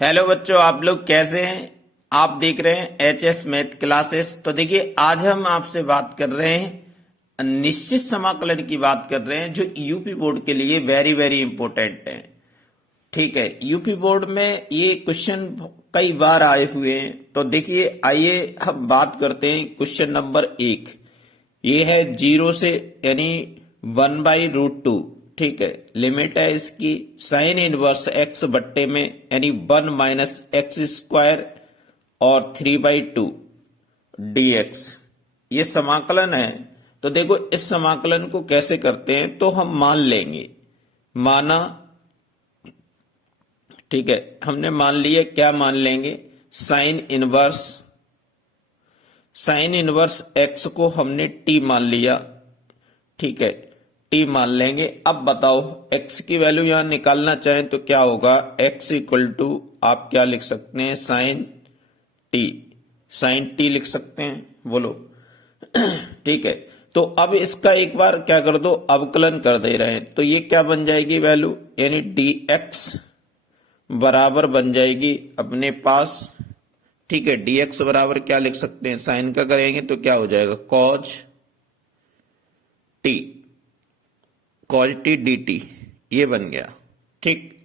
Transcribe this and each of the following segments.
Hello बच्चों, आप लोग कैसे हैं। आप देख रहे हैं एचएस मैथ क्लासेस। तो देखिए, आज हम आपसे बात कर रहे हैं, निश्चित समाकलन की बात कर रहे हैं, जो यूपी बोर्ड के लिए वेरी वेरी इंपॉर्टेंट है। ठीक है, यूपी बोर्ड में ये क्वेश्चन कई बार आए हुए हैं। तो देखिए, आइए हम बात करते हैं क्वेश्चन नंबर 1। ये है 0 से यानी 1/√2। ठीक है, लिमिट है इसकी साइन इनवर्स एक्स बट्टे में यानी 1 माइनस एक्स स्क्वायर और 3/2 dx। ये समाकलन है। तो देखो, इस समाकलन को कैसे करते हैं, तो हम मान लेंगे, माना। ठीक है, हमने मान लिया, क्या मान लेंगे, साइन इनवर्स एक्स को हमने t मान लिया। ठीक है, t मान लेंगे। अब बताओ, x की वैल्यू यहां निकालना चाहें तो क्या होगा, x इक्वल टू आप क्या लिख सकते हैं, साइन t लिख सकते हैं, बोलो। ठीक है, तो अब इसका एक बार क्या कर दो, अवकलन कर दे रहे हैं, तो ये क्या बन जाएगी वैल्यू, यानी dx बराबर बन जाएगी अपने पास। ठीक है, dx बराबर क्या लिख सकते हैं, साइन का करेंगे तो क्या हो जाएगा, cos t dt, ये बन गया। ठीक,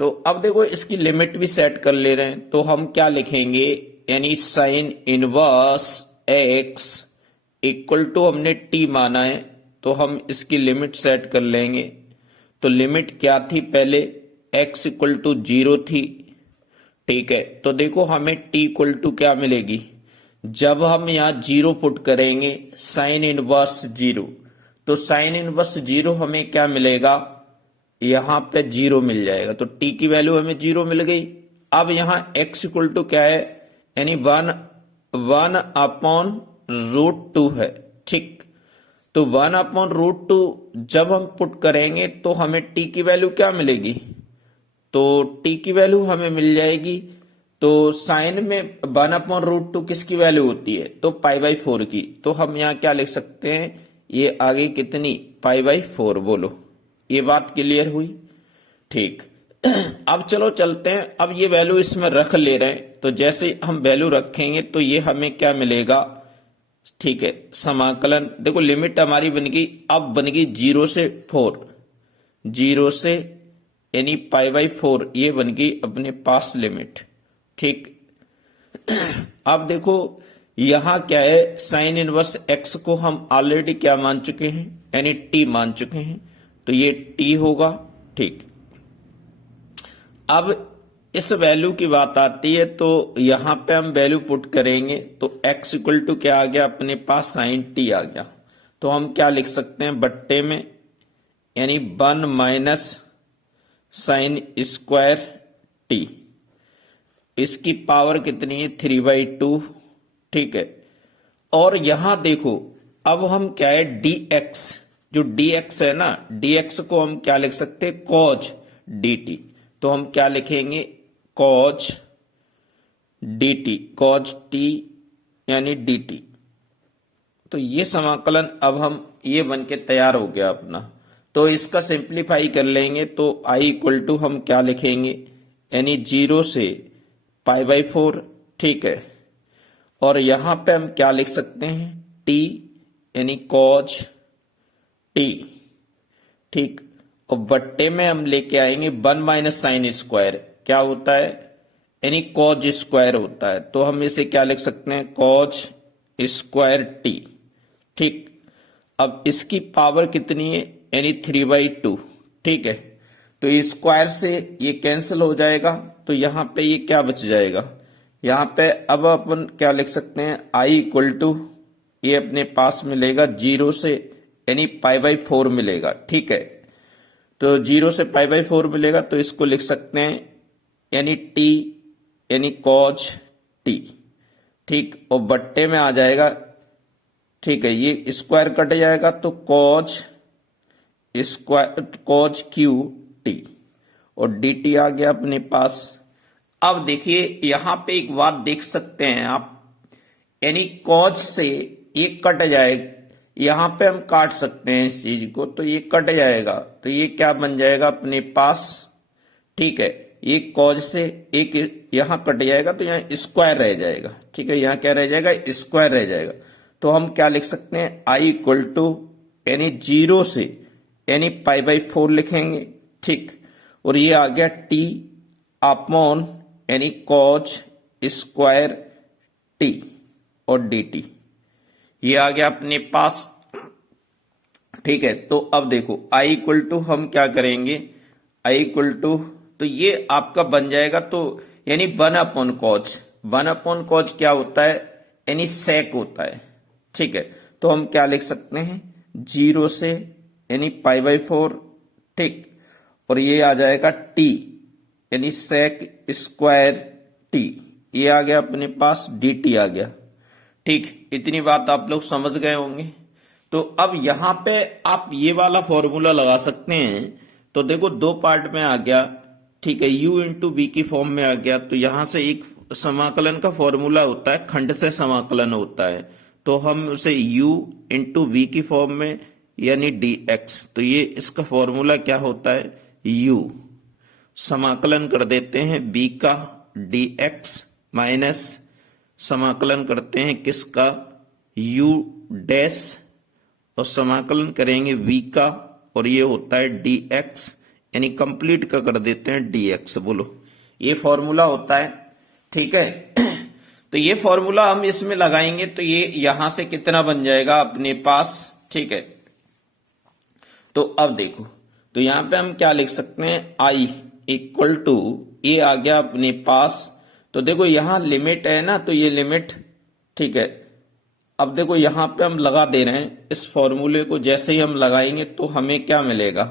तो अब देखो, इसकी लिमिट भी सेट कर ले रहे हैं, तो हम क्या लिखेंगे, यानी sine inverse x equal to हमने t माना है, तो हम इसकी लिमिट सेट कर लेंगे। तो लिमिट क्या थी, पहले x इक्वल टू 0 थी। ठीक है, तो देखो हमें t इक्वल टू क्या मिलेगी, जब हम यहाँ 0 पुट करेंगे, साइन इनवर्स 0, तो साइन इनवर्स 0 हमें क्या मिलेगा, यहां पे 0 मिल जाएगा, तो t की वैल्यू हमें 0 मिल गई। अब यहां x इक्वल टू क्या है, यानी 1/√2 है। ठीक, तो 1/√2 जब हम पुट करेंगे तो हमें t की वैल्यू क्या मिलेगी, तो t की वैल्यू हमें मिल जाएगी, तो साइन में 1/√2 किसकी वैल्यू होती है, तो π/4 की। तो हम यहाँ क्या लिख सकते हैं, ये आगे कितनी, π/4, बोलो। ये बात क्लियर हुई। ठीक, अब चलो चलते हैं, अब ये वैल्यू इसमें रख ले रहे हैं, तो जैसे हम वैल्यू रखेंगे तो ये हमें क्या मिलेगा। ठीक है, समाकलन देखो, लिमिट हमारी बन गई, अब बन गई 0 से 4, 0 से यानी π/4, ये बन गई अपने पास लिमिट। ठीक, अब देखो यहां क्या है, साइन इनवर्स x को हम ऑलरेडी क्या मान चुके हैं, यानी t मान चुके हैं, तो ये t होगा। ठीक, अब इस वैल्यू की बात आती है, तो यहां पे हम वैल्यू पुट करेंगे, तो x इक्वल टू क्या आ गया अपने पास, साइन t आ गया। तो हम क्या लिख सकते हैं, बट्टे में यानी 1 माइनस साइन स्क्वायर t, इसकी पावर कितनी है, 3/2। ठीक है, और यहां देखो, अब हम क्या है, dx, जो dx है ना, dx को हम क्या लिख सकते हैं, cos dt। तो हम क्या लिखेंगे, cos dt, cos t यानी dt। तो ये समाकलन अब हम ये बन के तैयार हो गया अपना। तो इसका सिंप्लीफाई कर लेंगे, तो i इक्वल टू हम क्या लिखेंगे, यानी 0 से π/4। ठीक है, और यहां पे हम क्या लिख सकते हैं, t यानी cos t। ठीक, और बट्टे में हम लेके आएंगे 1 माइनस साइन स्क्वायर, क्या होता है, यानी cos स्क्वायर होता है, तो हम इसे क्या लिख सकते हैं, cos स्क्वायर t। ठीक, अब इसकी पावर कितनी है, यानी 3/2। ठीक है, तो स्क्वायर से ये कैंसिल हो जाएगा, तो यहां पे ये क्या बच जाएगा, यहां पे अब अपन क्या लिख सकते हैं, i इक्वल टू ये अपने पास मिलेगा 0 से यानी π/4 मिलेगा। ठीक है, तो 0 से π/4 मिलेगा, तो इसको लिख सकते हैं यानी t यानी cos t। ठीक, और बट्टे में आ जाएगा। ठीक है, ये स्क्वायर कट जाएगा, तो cos q t, और dt आ गया अपने पास। अब देखिए, यहां पे एक बात देख सकते हैं आप, यानी cos से ये कट जाएगा, यहां पे हम काट सकते हैं इस चीज को, तो ये कट जाएगा, तो ये क्या बन जाएगा अपने पास। ठीक है, ये कॉज से एक यहां कट जाएगा तो यहाँ स्क्वायर रह जाएगा, ठीक है, यहाँ क्या रह जाएगा, स्क्वायर रह जाएगा। तो हम क्या लिख सकते हैं, आई इक्वल टू यानी 0 से यानी π/4 लिखेंगे, ठीक, और ये आ गया टी अपॉन यानी कॉज स्क्वायर टी और डी टी, ये आ गया अपने पास, ठीक है। तो अब देखो आई इक्वल टू हम क्या करेंगे, आई इक्वल टू तो ये आपका बन जाएगा तो यानी 1/cos, 1/cos क्या होता है, यानी सेक होता है, ठीक है। तो हम क्या लिख सकते हैं, 0 से यानी π/4, ठीक, और ये आ जाएगा टी यानी सेक स्क्वायर टी, ये आ गया अपने पास, डी टी आ गया, ठीक। इतनी बात आप लोग समझ गए होंगे। तो अब यहां पे आप ये वाला फॉर्मूला लगा सकते हैं। तो देखो 2 पार्ट में आ गया, ठीक है, u इंटू बी की फॉर्म में आ गया। तो यहां से एक समाकलन का फॉर्मूला होता है, खंड से समाकलन होता है, तो हम उसे u इंटू बी की फॉर्म में यानी dx, तो ये इसका फॉर्मूला क्या होता है, u समाकलन कर देते हैं b का dx माइनस समाकलन करते हैं किसका, u डैश, और समाकलन करेंगे v का, और ये होता है dx यानी कंप्लीट का कर देते हैं dx, बोलो ये फॉर्मूला होता है, ठीक है। तो ये फॉर्मूला हम इसमें लगाएंगे तो ये यहां से कितना बन जाएगा अपने पास, ठीक है। तो अब देखो, तो यहां पे हम क्या लिख सकते हैं, i इक्वल टू ये आ गया अपने पास। तो देखो यहां लिमिट है ना, तो ये लिमिट, ठीक है। अब देखो यहां पे हम लगा दे रहे हैं इस फॉर्मूले को, जैसे ही हम लगाएंगे तो हमें क्या मिलेगा,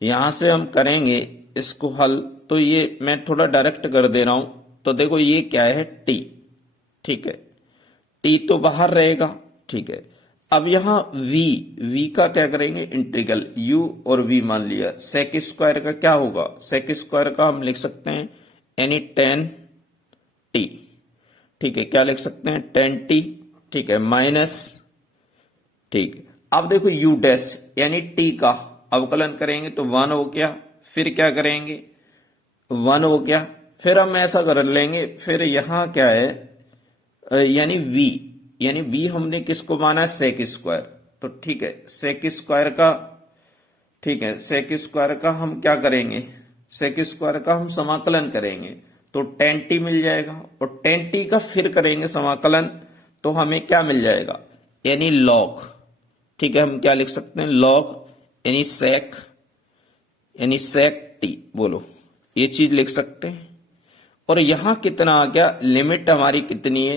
यहां से हम करेंगे इसको हल, तो ये मैं थोड़ा डायरेक्ट कर दे रहा हूं। तो देखो ये क्या है, टी, ठीक है, टी तो बाहर रहेगा, ठीक है। अब यहां v का क्या करेंगे, इंटीग्रल u और v मान लिया, सेक स्क्वायर का क्या होगा, सेक स्क्वायर का हम लिख सकते हैं यानी tan t, ठीक है, क्या लिख सकते हैं, tan t, ठीक है, माइनस, ठीक। अब देखो u डैश यानी t का अवकलन करेंगे तो 1 हो गया, फिर क्या करेंगे, 1 हो गया, फिर हम ऐसा कर लेंगे, फिर यहां क्या है यानी v हमने किसको माना है, सेक स्क्वायर, तो ठीक है, सेक स्क्वायर का, ठीक है, सेक स्क्वायर का हम क्या करेंगे, सेक स्क्वायर का हम समाकलन करेंगे तो tan t मिल जाएगा, और tan t का फिर करेंगे समाकलन तो हमें क्या मिल जाएगा, यानी log, ठीक है, हम क्या लिख सकते हैं, log यानी सेक t, बोलो ये चीज लिख सकते हैं। और यहां कितना आ गया, लिमिट हमारी कितनी है,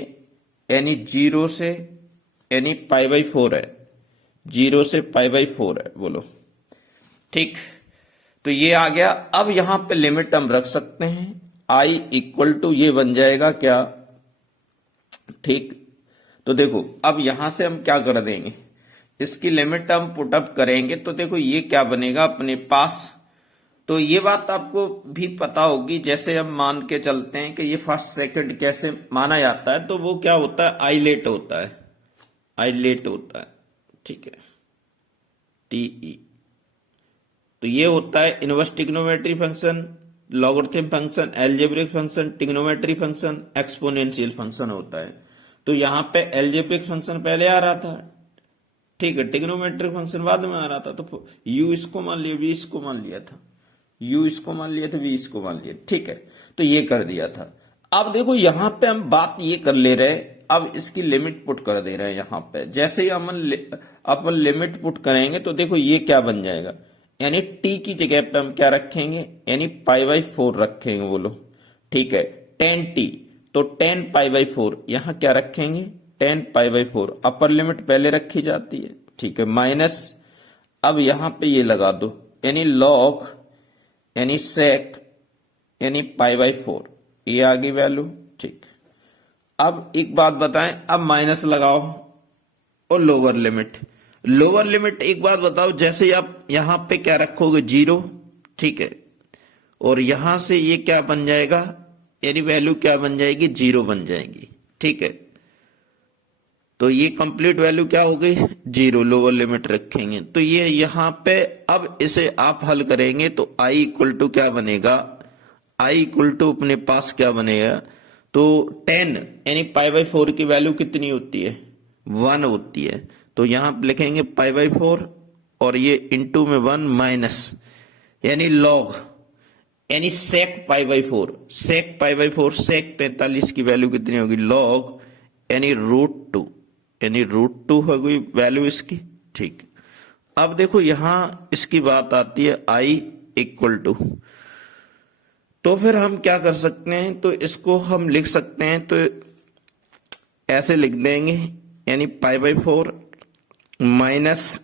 यानी 0 से यानी π/4 है, 0 से π/4 है, बोलो, ठीक। तो ये आ गया। अब यहां पे लिमिट हम रख सकते हैं, i इक्वल टू ये बन जाएगा क्या, ठीक। तो देखो अब यहां से हम क्या कर देंगे, इसकी लिमिट हम पुट अप करेंगे तो देखो ये क्या बनेगा अपने पास। तो ये बात आपको भी पता होगी, जैसे हम मान के चलते हैं कि ये फर्स्ट सेकंड कैसे माना जाता है, तो वो क्या होता है, आइलेट होता है, आइलेट होता है, ठीक है, टीई। तो ये होता है inverse trigonometry function, logarithm function, algebraic function, trigonometry function, exponential function होता है। तो यहां पे अलजेब्रिक फंक्शन पहले आ रहा था, ठीक है, ट्रिग्नोमेट्रिक फंक्शन बाद में आ रहा था। तो u इसको मान लिया, v इसको मान लिया था, u इसको मान लिया था, v इसको मान लिया, ठीक है, तो ये कर दिया था। अब देखो यहां पे हम बात ये कर ले रहे, अब इसकी लिमिट पुट कर दे रहे हैं यहां पे। जैसे ही अपन लिमिट पुट करेंगे तो देखो ये क्या बन जाएगा, यानी t की जगह पे हम क्या रखेंगे, यानी π/4 रखेंगे, बोलो, ठीक है, tan t, तो tan π/4 यहां क्या रखेंगे, tan π/4, अपर लिमिट पहले रखी जाती है, ठीक है, माइनस, अब यहां पे ये लगा दो, यानी log यानी sec यानी π/4, ये आ गई वैल्यू, ठीक। अब एक बात बताएं, अब माइनस लगाओ और लोअर लिमिट एक बात बताओ, जैसे आप यहां पे क्या रखोगे, 0, ठीक है, और यहां से ये क्या बन जाएगा, यानी वैल्यू क्या बन जाएगी, 0 बन जाएगी, ठीक है। तो ये कंप्लीट वैल्यू क्या हो गई, 0, लोअर लिमिट रखेंगे तो ये यहां पे, अब इसे आप हल करेंगे तो i इक्वल टू क्या बनेगा, आई इक्वल टू अपने पास क्या बनेगा, तो 10 यानी π/4 की वैल्यू कितनी होती है, 1 होती है। तो यहां पे लिखेंगे π/4 और ये इंटू में 1 माइनस यानी लॉग यानी सेक π/4, सेक π/4 सेक 45 की वैल्यू कितनी होगी, लॉग यानी √2, यानी √2 होगी वैल्यू इसकी। ठीक, अब देखो यहां इसकी बात आती है आई इक्वल टू, तो फिर हम क्या कर सकते हैं, तो इसको हम लिख सकते हैं, तो ऐसे लिख देंगे यानी π/4 माइनस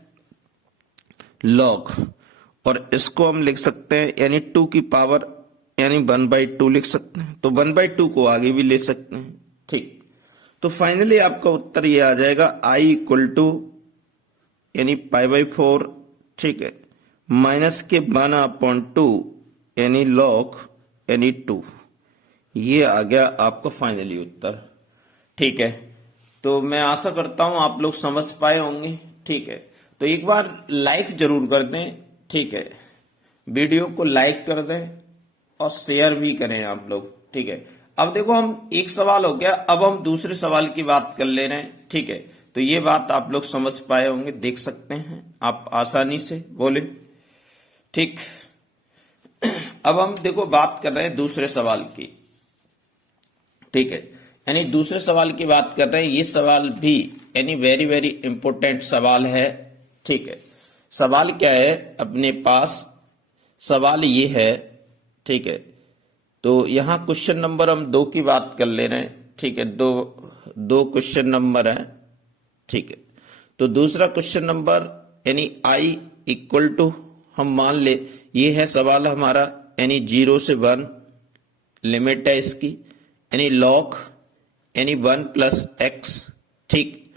लॉग, और इसको हम लिख सकते हैं यानी 2 की पावर यानी 1/2 लिख सकते हैं, तो 1/2 को आगे भी ले सकते हैं। ठीक, तो फाइनली आपका उत्तर ये आ जाएगा आई इक्वल टू यानी π/4, ठीक है, माइनस के 1/2 यानी लॉग यानी 2, ये आ गया आपका फाइनली उत्तर। ठीक है, तो मैं आशा करता हूं आप लोग समझ पाए होंगे। ठीक है, तो एक बार लाइक जरूर कर दें, ठीक है, वीडियो को लाइक कर दें और शेयर भी करें आप लोग। ठीक है, अब देखो हम एक सवाल हो गया, अब हम दूसरे सवाल की बात कर ले रहे हैं। ठीक है, तो ये बात आप लोग समझ पाए होंगे, देख सकते हैं आप आसानी से, बोले। ठीक, अब हम देखो बात कर रहे हैं दूसरे सवाल की। ठीक है, यानी दूसरे सवाल की बात कर रहे हैं, ये सवाल भी यानी वेरी वेरी इंपॉर्टेंट सवाल है। ठीक है, सवाल क्या है अपने पास, सवाल ये है, ठीक है, तो यहां क्वेश्चन नंबर हम 2 की बात कर ले रहे हैं। ठीक है, दो क्वेश्चन नंबर है। ठीक है, तो दूसरा क्वेश्चन नंबर यानी आई इक्वल टू, हम मान ले ये है सवाल हमारा, यानी 0 से 1 लिमिट है इसकी, यानी लॉग यानी 1 प्लस एक्स। ठीक,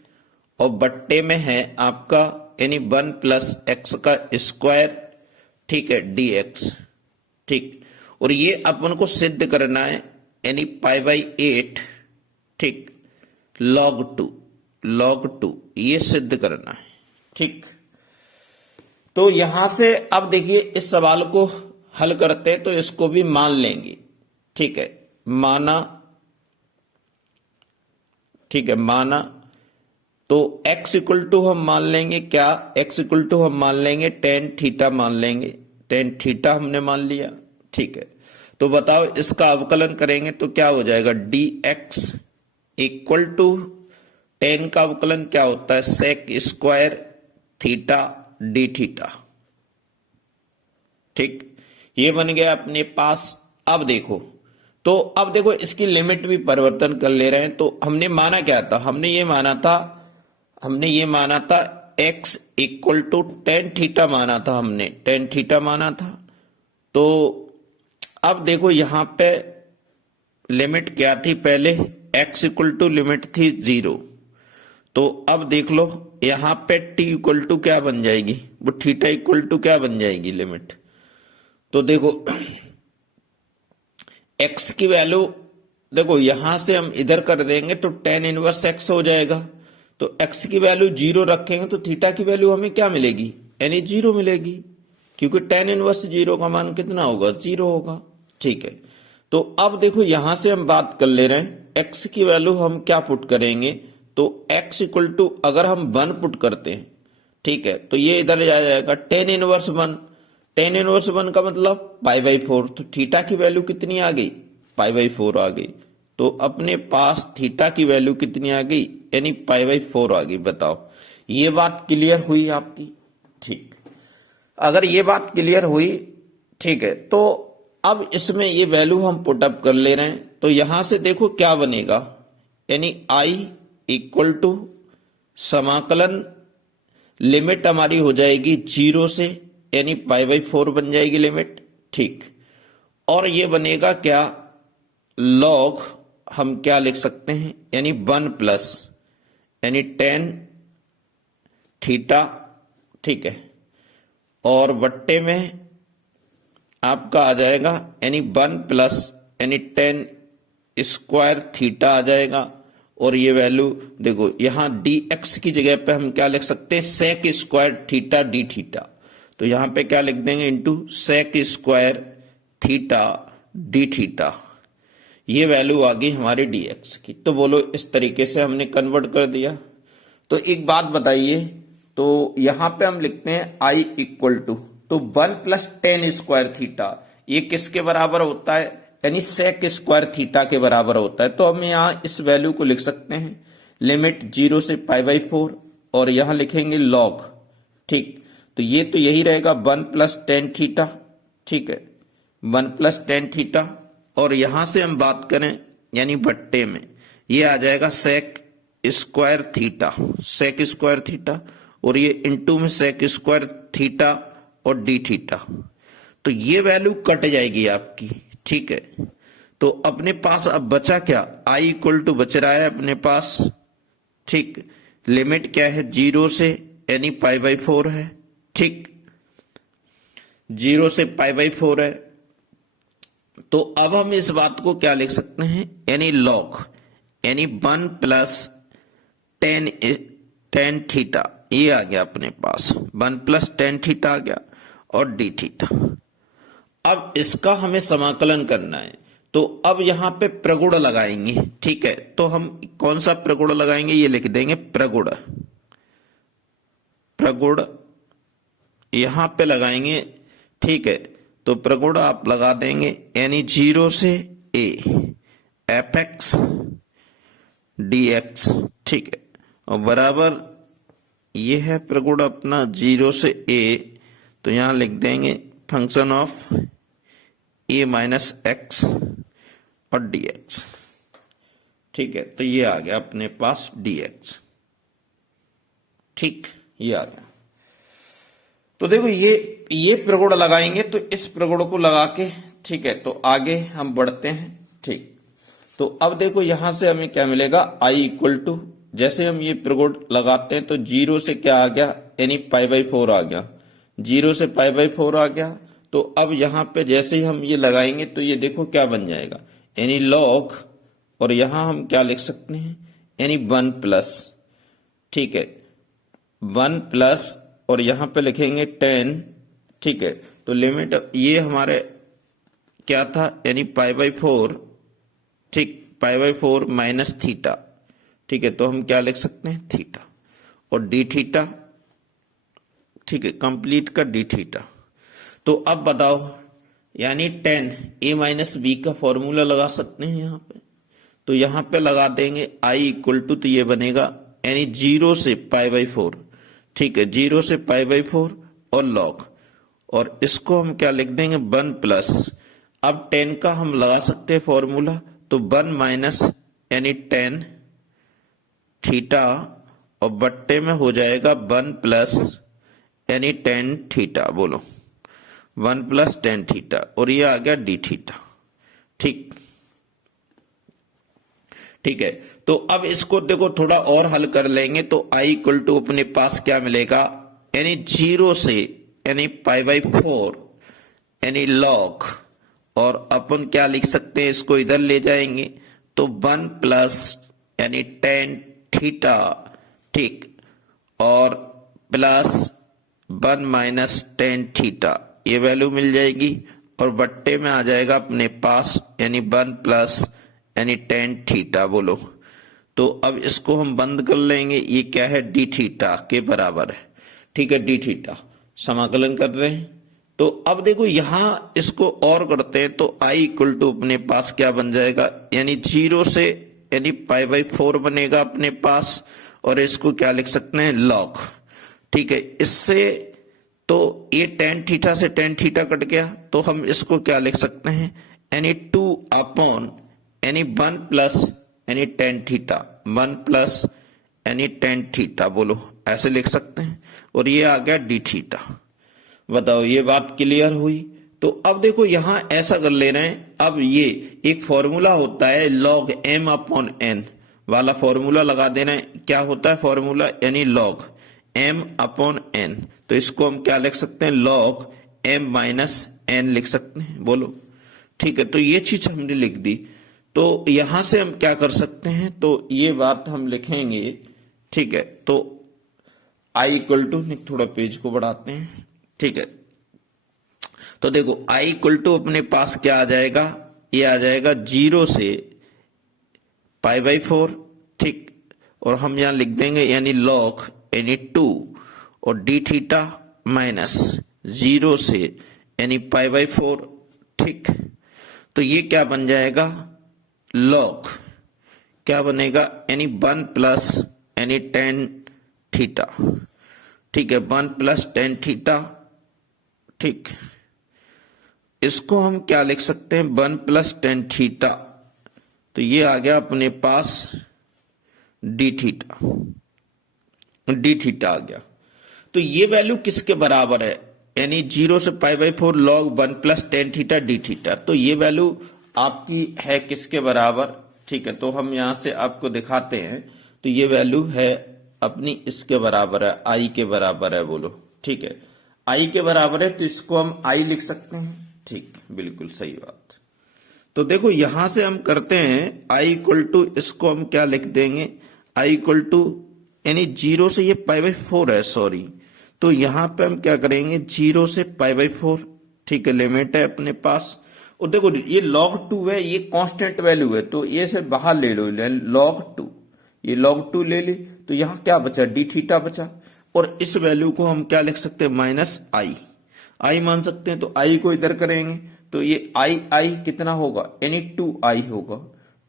और बट्टे में है आपका यानी 1 प्लस एक्स का स्क्वायर, ठीक है, dx। ठीक, और ये अपन को सिद्ध करना है यानी π/8, ठीक, log 2 ये सिद्ध करना है। ठीक, तो यहां से अब देखिए इस सवाल को हल करते हैं, तो इसको भी मान लेंगे। ठीक है, माना, ठीक है, माना, तो x इक्वल टू हम मान लेंगे क्या, x इक्वल टू हम मान लेंगे tan थीटा, मान लेंगे tan थीटा हमने मान लिया। ठीक है, तो बताओ इसका अवकलन करेंगे तो क्या हो जाएगा, dx इक्वल टू tan का अवकलन क्या होता है, sec square theta d theta. ठीक, ये बन गया अपने पास। अब देखो, तो अब देखो इसकी लिमिट भी परिवर्तन कर ले रहे हैं। तो हमने माना क्या था, हमने ये माना था x equal to tan theta माना था, हमने tan थीटा माना था। तो अब देखो यहां पे लिमिट क्या थी, पहले x इक्वल टू लिमिट थी 0, तो अब देख लो यहां पे t इक्वल टू क्या बन जाएगी, वो थीटा इक्वल टू क्या बन जाएगी लिमिट। तो देखो x की वैल्यू, देखो यहां से हम इधर कर देंगे तो tan इनवर्स x हो जाएगा, तो x की वैल्यू 0 रखेंगे तो थीटा की वैल्यू हमें क्या मिलेगी, यानी 0 मिलेगी, क्योंकि tan इनवर्स 0 का मान कितना होगा, 0 होगा। ठीक है, तो अब देखो यहां से हम बात कर ले रहे हैं, x की वैल्यू हम क्या पुट करेंगे, तो x इक्वल टू अगर हम 1 पुट करते हैं, ठीक है, तो ये इधर आ जाएगा tan इनवर्स 1, tan इनवर्स 1 का मतलब π/4, तो थीटा की वैल्यू कितनी आ गई, π/4 आ गई। तो अपने पास थीटा की वैल्यू कितनी आ गई, यानी π/4 आ गई। बताओ ये बात क्लियर हुई आपकी। ठीक, अगर ये बात क्लियर हुई, ठीक है, तो अब इसमें ये वैल्यू हम पुटअप कर ले रहे हैं, तो यहां से देखो क्या बनेगा, यानी आई इक्वल टू समाकलन लिमिट हमारी हो जाएगी 0 से, यानी π/4 बन जाएगी लिमिट। ठीक, और ये बनेगा क्या, लॉग हम क्या लिख सकते हैं, यानी 1 प्लस यानी tan थीटा, ठीक है, और बट्टे में आपका आ जाएगा यानी 1 प्लस यानी tan स्क्वायर थीटा आ जाएगा, और ये वैल्यू देखो यहां dx की जगह पे हम क्या लिख सकते हैं, sec square theta d theta, तो यहां पे क्या लिख देंगे, into sec square theta d theta, ये वैल्यू आ गई हमारी डी एक्स की। तो बोलो इस तरीके से हमने कन्वर्ट कर दिया। तो एक बात बताइए, तो यहां पे हम लिखते हैं आई इक्वल टू, तो 1 प्लस टेन स्क्वायर थीटा, ये किसके बराबर होता है, यानी सेक स्क्वायर थीटा के बराबर होता है। तो हम यहाँ इस वैल्यू को लिख सकते हैं लिमिट 0 से π/4 और यहां लिखेंगे लॉग, ठीक। तो यही रहेगा 1 प्लस टेन थीटा, ठीक है, 1 प्लस टेन थीटा। और यहां से हम बात करें यानी बट्टे में, ये आ जाएगा sec square theta, sec square theta, और ये इनटू में सेक स्क्वायर थीटा और डी थीटा। तो ये वैल्यू कट जाएगी आपकी, ठीक है। तो अपने पास अब बचा क्या, आई इक्वल टू बच रहा है अपने पास, ठीक। लिमिट क्या है 0 से यानी π/4 है, ठीक, 0 से π/4 है। तो अब हम इस बात को क्या लिख सकते हैं, यानी लॉग, यानी 1 प्लस टेन थीटा, ये आ गया अपने पास 1 प्लस टेन थीटा आ गया और डी थीटा। अब इसका हमें समाकलन करना है, तो अब यहां पे प्रगुण लगाएंगे, ठीक है। तो हम कौन सा प्रगुण लगाएंगे, ये लिख देंगे प्रगुण, प्रगुण यहां पे लगाएंगे, ठीक है। तो प्रगुण आप लगा देंगे यानी 0 से A F x D x, ठीक है, और बराबर ये है प्रगुण अपना 0 से ए, तो यहां लिख देंगे function of A minus x और डी एक्स, ठीक है। तो ये आ गया अपने पास डी एक्स, ठीक, ये आ गया। तो देखो ये प्रगुण लगाएंगे, तो इस प्रगुण को लगा के, ठीक है, तो आगे हम बढ़ते हैं, ठीक। तो अब देखो यहां से हमें क्या मिलेगा, आई इक्वल टू, जैसे हम ये प्रगुण लगाते हैं तो 0 से क्या आ गया, यानी π/4 आ गया, 0 से π/4 आ गया। तो अब यहां पे जैसे ही हम ये लगाएंगे तो ये देखो क्या बन जाएगा, यानी लॉग, और यहां हम क्या लिख सकते हैं, यानी 1 प्लस, ठीक है, 1 प्लस, और यहां पे लिखेंगे 10, ठीक है। तो लिमिट ये हमारे क्या था, यानी π/4, ठीक, π/4 माइनस थीटा, ठीक है। तो हम क्या लिख सकते हैं, थीटा, और डी थीटा, ठीक है, कंप्लीट का डी थीटा। तो अब बताओ, यानी 10 ए माइनस बी का फॉर्मूला लगा सकते हैं यहां पे, तो यहां पे लगा देंगे आई इक्वल टू, तो ये बनेगा यानी 0 से π/4, ठीक है, 0 से π/4 और लॉग, और इसको हम क्या लिख देंगे 1 प्लस, अब 10 का हम लगा सकते हैं फॉर्मूला, तो 1 माइनस यानी 10 थीटा, और बट्टे में हो जाएगा 1 प्लस यानी 10 थीटा, बोलो 1 प्लस 10 थीटा, और ये आ गया डी थीटा, ठीक, ठीक है। तो अब इसको देखो थोड़ा और हल कर लेंगे, तो आई इक्वल टू अपने पास क्या मिलेगा, यानी 0 से यानी π/4 यानी लॉग, और अपन क्या लिख सकते हैं, इसको इधर ले जाएंगे तो 1 प्लस यानी 10 थीटा, ठीक, और प्लस 1 माइनस 10 थीटा, ये वैल्यू मिल जाएगी, और बट्टे में आ जाएगा अपने पास यानी 1 प्लस यानी 10 थीटा, बोलो। तो अब इसको हम बंद कर लेंगे, ये क्या है, डी थीटा के बराबर है, ठीक है, डी थीटा समाकलन कर रहे हैं। तो अब देखो यहां इसको और करते हैं, तो आई इक्वल टू अपने पास क्या बन जाएगा, यानी 0 से यानी π/4 बनेगा अपने पास, और इसको क्या लिख सकते हैं, लॉग, ठीक है। इससे तो ये 10 थीटा से 10 थीटा कट गया, तो हम इसको क्या लिख सकते हैं, यानी 2 अपॉन यानी 1 प्लस यानी 10 थीटा, 1 प्लस यानी 10 थीटा, बोलो ऐसे लिख सकते हैं, और ये आ गया डी थीटा। बताओ ये बात क्लियर हुई। तो अब देखो यहां ऐसा कर ले रहे हैं, अब ये एक फॉर्मूला होता है लॉग m अपॉन n वाला फॉर्मूला लगा देना है, क्या होता है फॉर्मूला, यानी लॉग m अपॉन n, तो इसको हम क्या लिख सकते हैं, लॉग m माइनस n लिख सकते हैं, बोलो, ठीक है। तो ये चीज हमने लिख दी। तो यहां से हम क्या कर सकते हैं, तो ये बात हम लिखेंगे, ठीक है। तो आई इक्वल टू, थोड़ा पेज को बढ़ाते हैं, ठीक है। तो देखो आई इक्वल टू अपने पास क्या आ जाएगा, ये आ जाएगा 0 से π/4, ठीक। और हम यहां लिख देंगे यानी log यानी 2 और d थीटा माइनस 0 से यानी π/4, ठीक। तो ये क्या बन जाएगा, log क्या बनेगा यानी 1 प्लस यानी tan थीटा, ठीक है, 1 प्लस tan थीटा, ठीक। इसको हम क्या लिख सकते हैं, 1 प्लस tan थीटा, तो ये आ गया अपने पास d थीटा आ गया। तो ये वैल्यू किसके बराबर है, यानी 0 से π/4 log 1 plus tan theta d theta. तो ये वैल्यू आपकी है किसके बराबर, ठीक है। तो हम यहां से आपको दिखाते हैं, तो ये वैल्यू है अपनी इसके बराबर है, i के बराबर है, बोलो, ठीक है, i के बराबर है। तो इसको हम i लिख सकते हैं, ठीक, बिल्कुल सही बात। तो देखो यहां से हम करते हैं i इक्वल टू, इसको हम क्या लिख देंगे, i इक्वल टू यानी 0 से ये π/4 है, सॉरी, तो यहां पे हम क्या करेंगे 0 से π/4, ठीक है, लिमिट है अपने पास। और देखो ये log 2 है, ये कांस्टेंट वैल्यू है, तो ये से बाहर ले लो, log 2, ये log 2 ले ली, तो यहां क्या बचा, d थीटा बचा। और इस वैल्यू को हम क्या लिख सकते हैं, माइनस i मान सकते हैं। तो i को इधर करेंगे तो ये i कितना होगा, यानी 2i होगा,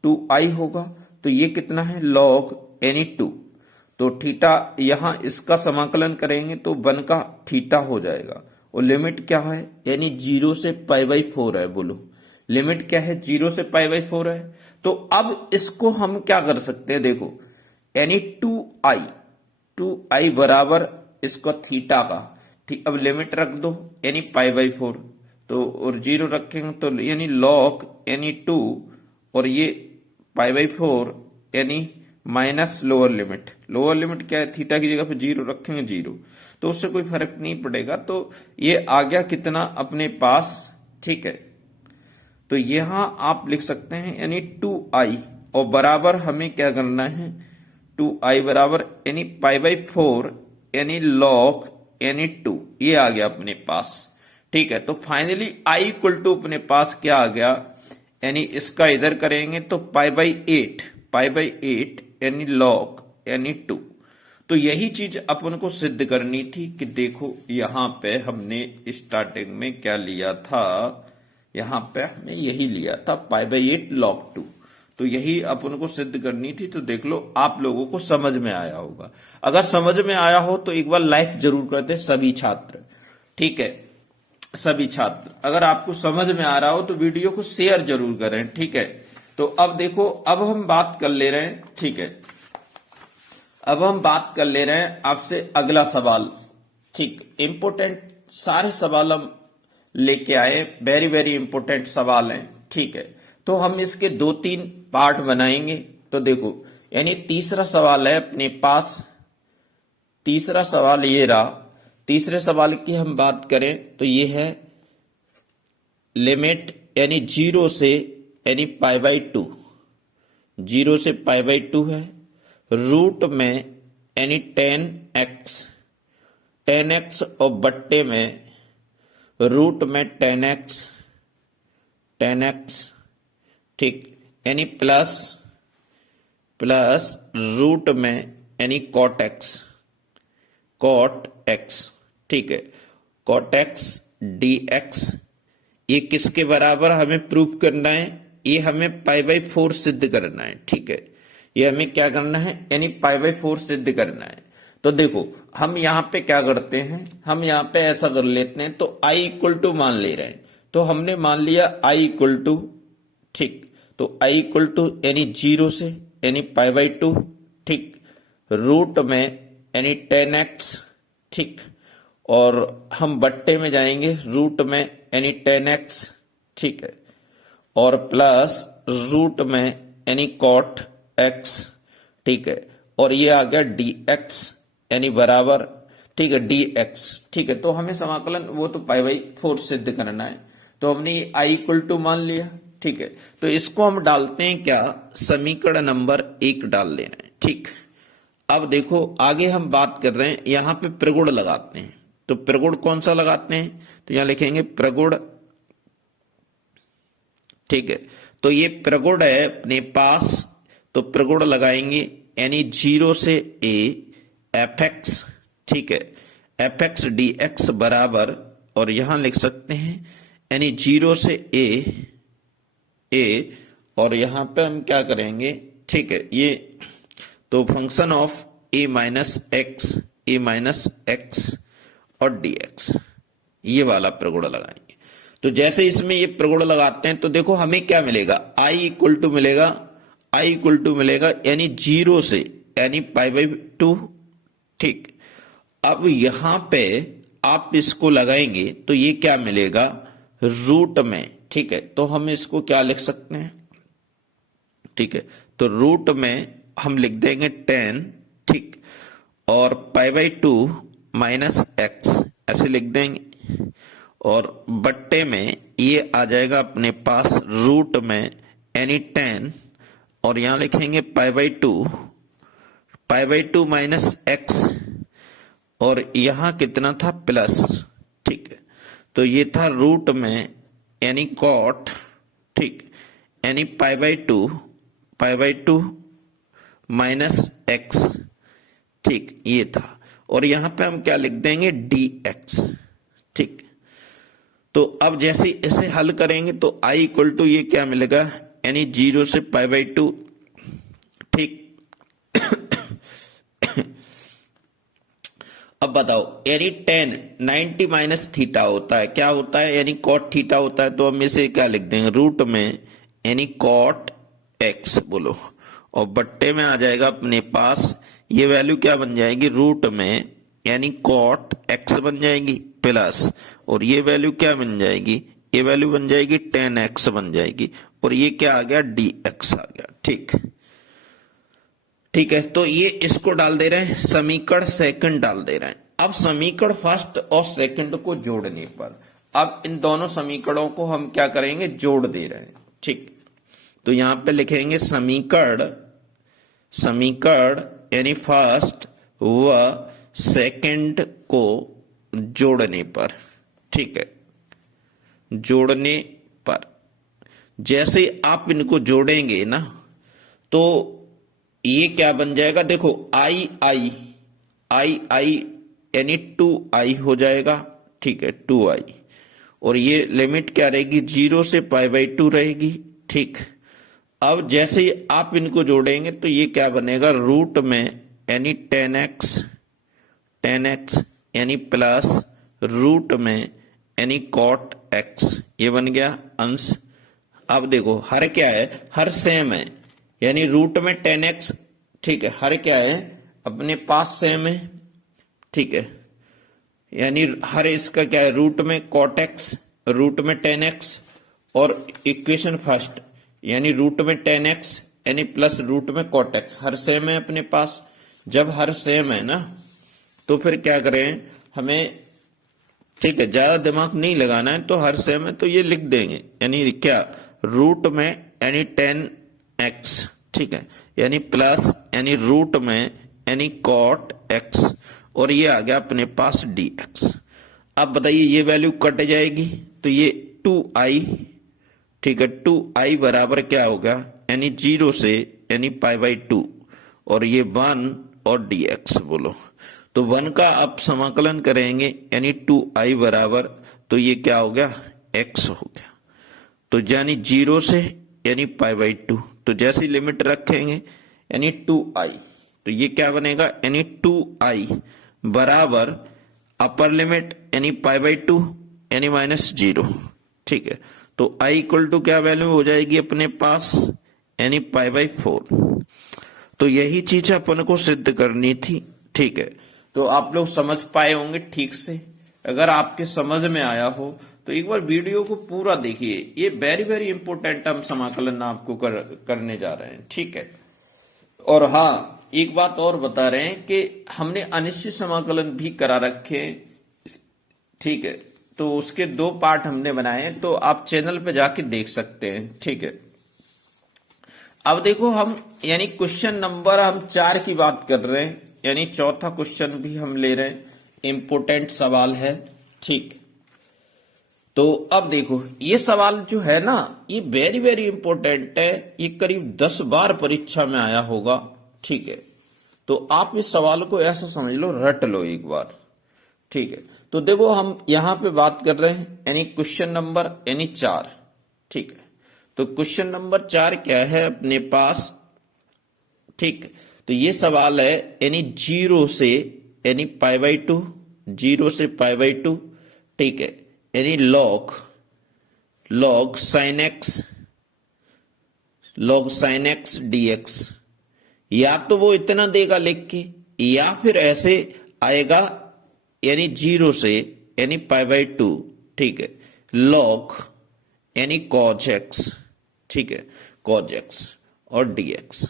2i होगा। तो ये कितना है, log यानी 2, तो थीटा यहां इसका समाकलन करेंगे तो 1 का थीटा हो जाएगा। और लिमिट क्या है, यानी 0 से π/4 है, बोलो, लिमिट क्या है, 0 से π/4 है। तो अब इसको हम क्या कर सकते हैं, देखो, यानी 2i बराबर इसको थीटा का, ठीक। अब लिमिट रख दो यानी π/4, तो और 0 रखेंगे तो यानी log यानी 2 और ये π/4 यानी माइनस लोअर लिमिट क्या है, थीटा की जगह पे 0 रखेंगे 0, तो उससे कोई फर्क नहीं पड़ेगा। तो ये आ गया कितना अपने पास, ठीक है। तो यहां आप लिख सकते हैं यानी 2i और बराबर हमें क्या करना है, 2i बराबर यानी π/4 यानी log यानी 2, ये आ गया अपने पास, ठीक है। तो फाइनली i इक्वल टू अपने पास क्या आ गया, यानी इसका इधर करेंगे तो π/8 यानी log यानी 2। तो यही चीज अपन को सिद्ध करनी थी कि देखो यहां पे हमने स्टार्टिंग में क्या लिया था, यहां पे हमने यही लिया था π/8 log 2। तो यही अपन को सिद्ध करनी थी। तो देख लो आप लोगों को समझ में आया होगा, अगर समझ में आया हो तो एक बार लाइक जरूर कर दे सभी छात्र, ठीक है, सभी छात्र। अगर आपको समझ में आ रहा हो तो वीडियो को शेयर जरूर करें, ठीक है। तो अब देखो, अब हम बात कर ले रहे हैं, ठीक है, अब हम बात कर ले रहे हैं आपसे अगला सवाल, ठीक। इंपोर्टेंट सारे सवाल हम लेके आए, वेरी वेरी इंपोर्टेंट सवाल हैं, ठीक है। तो हम इसके 2-3 पार्ट बनाएंगे। तो देखो यानी तीसरा सवाल है अपने पास, तीसरा सवाल ये रहा। तीसरे सवाल की हम बात करें तो ये है लिमिट यानी 0 से यानी π/2, 0 से π/2 है, रूट में यानी tan x और बट्टे में रूट में tan x, ठीक, यानी प्लस रूट में यानी cot x, ठीक है, cot x dx। ये किसके बराबर हमें प्रूफ करना है, ये हमें π/4 सिद्ध करना है, ठीक है, ये हमें क्या करना है, यानी π/4 सिद्ध करना है। तो देखो हम यहां पे क्या करते हैं, हम यहां पे ऐसा कर लेते हैं, तो i इक्वल टू मान ले रहे हैं। तो हमने मान लिया i इक्वल टू, ठीक, तो i इक्वल टू यानी 0 से यानी π/2, ठीक, रूट में यानी tan x, ठीक, और हम बट्टे में जाएंगे रूट में यानी tan x, ठीक है, और प्लस रूट में यानी cot x, ठीक है, और ये आ गया dx यानी बराबर, ठीक है, dx, ठीक है। तो हमें समाकलन वो तो π/4 सिद्ध करना है, तो हमने ये i इक्वल टू मान लिया, ठीक है। तो इसको हम डालते हैं क्या, समीकरण नंबर 1 डाल लेना है, ठीक। अब देखो आगे हम बात कर रहे हैं, यहां पे प्रगुण लगाते हैं। तो प्रगुण कौन सा लगाते हैं, तो यहां लिखेंगे प्रगुण ठीक है। तो ये प्रगुण है अपने पास, तो प्रगुण लगाएंगे यानी 0 से a एफ एक्स, ठीक है, एफ एक्स डी एक्स बराबर, और यहां लिख सकते हैं यानी 0 से a और यहां पे हम क्या करेंगे, ठीक है, ये तो function of a minus x और dx, ये वाला प्रगुण लगाएंगे। तो जैसे इसमें ये प्रगुण लगाते हैं तो देखो हमें क्या मिलेगा, i इक्वल टू मिलेगा यानी 0 से यानी π/2, ठीक। अब यहां पे आप इसको लगाएंगे तो ये क्या मिलेगा, रूट में, ठीक है। तो हम इसको क्या लिख सकते हैं, ठीक है, तो रूट में हम लिख देंगे 10, ठीक, और π/2 माइनस एक्स ऐसे लिख देंगे, और बट्टे में ये आ जाएगा अपने पास रूट में यानी 10, और यहां लिखेंगे π/2 माइनस एक्स, और यहां कितना था प्लस, ठीक है। तो ये था रूट में यानी कॉट, ठीक, यानी π/2 माइनस एक्स, ठीक, ये था। और यहां पे हम क्या लिख देंगे, dx, ठीक। तो अब जैसे इसे हल करेंगे तो i इक्वल टू ये क्या मिलेगा यानी 0 से π/2, ठीक। अब बताओ यानी 90 माइनस थीटा होता है, क्या होता है यानी कॉट थीटा होता है, तो हम इसे क्या लिख देंगे, रूट में यानी कॉट एक्स बोलो, और बट्टे में आ जाएगा अपने पास ये वैल्यू क्या बन जाएगी, रूट में यानी कॉट एक्स बन जाएगी प्लस, और ये वैल्यू क्या बन जाएगी, ये वैल्यू बन जाएगी 10x बन जाएगी, और ये क्या आ गया, dx आ गया, ठीक, ठीक है। तो ये इसको डाल दे रहे हैं, समीकरण सेकंड डाल दे रहे हैं। अब समीकरण फर्स्ट और सेकंड को जोड़ने पर अब इन दोनों समीकरणों को हम क्या करेंगे, जोड़ दे रहे हैं, ठीक। तो यहां पे लिखेंगे समीकरण यानी फर्स्ट व सेकंड को जोड़ने पर, ठीक है, जोड़ने पर जैसे आप इनको जोड़ेंगे ना तो ये क्या बन जाएगा, देखो आई यानी 2i हो जाएगा, ठीक है, 2i, और ये लिमिट क्या रहेगी, 0 से π/2 रहेगी, ठीक। अब जैसे ही आप इनको जोड़ेंगे तो ये क्या बनेगा, रूट में यानी 10x यानी प्लस रूट में यानी cot x, ये बन गया अंश। अब देखो हर क्या है, हर सेम है, यानी रूट में 10x, ठीक है, हर क्या है अपने पास सेम है, ठीक है, यानी हर इसका क्या है, रूट में cot x, रूट में 10x, और इक्वेशन फर्स्ट यानी रूट में 10x यानी प्लस रूट में cot x, हर सेम है अपने पास। जब हर सेम है ना तो फिर क्या करें हमें, ठीक है, ज्यादा दिमाग नहीं लगाना है, तो हर सेम है तो ये लिख देंगे यानी क्या, रूट में यानी 10x, ठीक है, यानी प्लस यानी रूट में यानी cot x, और ये आ गया अपने पास dx। अब बताइए ये वैल्यू कट जाएगी तो ये 2i, ठीक है, 2i बराबर क्या होगा यानी 0 से यानी π/2, और ये 1 और dx बोलो, तो 1 का आप समाकलन करेंगे यानी 2i बराबर, तो ये क्या हो गया, x हो गया, तो यानी 0 से यानी π/2, तो जैसी लिमिट रखेंगे यानी 2i, तो ये क्या बनेगा यानी 2i बराबर अपर लिमिट यानी π/2 यानी -0, ठीक है। तो i इक्वल टू क्या वैल्यू हो जाएगी अपने पास यानी π/4। तो यही चीज अपन को सिद्ध करनी थी, ठीक है। तो आप लोग समझ पाए होंगे ठीक से। अगर आपके समझ में आया हो तो एक बार वीडियो को पूरा देखिए, ये वेरी वेरी इंपॉर्टेंट हम समाकलन आपको करने जा रहे हैं, ठीक है। और हाँ, एक बात और बता रहे हैं कि हमने अनिश्चित समाकलन भी करा रखे, ठीक है, तो उसके 2 पार्ट हमने बनाए हैं, तो आप चैनल पे जाके देख सकते हैं, ठीक है। अब देखो हम यानी क्वेश्चन नंबर हम 4 की बात कर रहे हैं, यानी चौथा क्वेश्चन भी हम ले रहे हैं, इंपोर्टेंट सवाल है, ठीक। तो अब देखो ये सवाल जो है ना, ये वेरी वेरी इंपॉर्टेंट है, ये करीब 10 बार परीक्षा में आया होगा। ठीक है, तो आप इस सवाल को ऐसा समझ लो, रट लो एक बार। ठीक है, तो देखो हम यहां पे बात कर रहे हैं यानी क्वेश्चन नंबर यानी 4। ठीक है, तो क्वेश्चन नंबर 4 क्या है अपने पास। ठीक है, तो ये सवाल है यानी 0 से यानी π/2, 0 से π/2। ठीक है, यानी log sin x dx, या तो वो इतना देगा लिख के, या फिर ऐसे आएगा यानी 0 से यानी π/2। ठीक है, log यानी cos x। ठीक है, cos x और dx।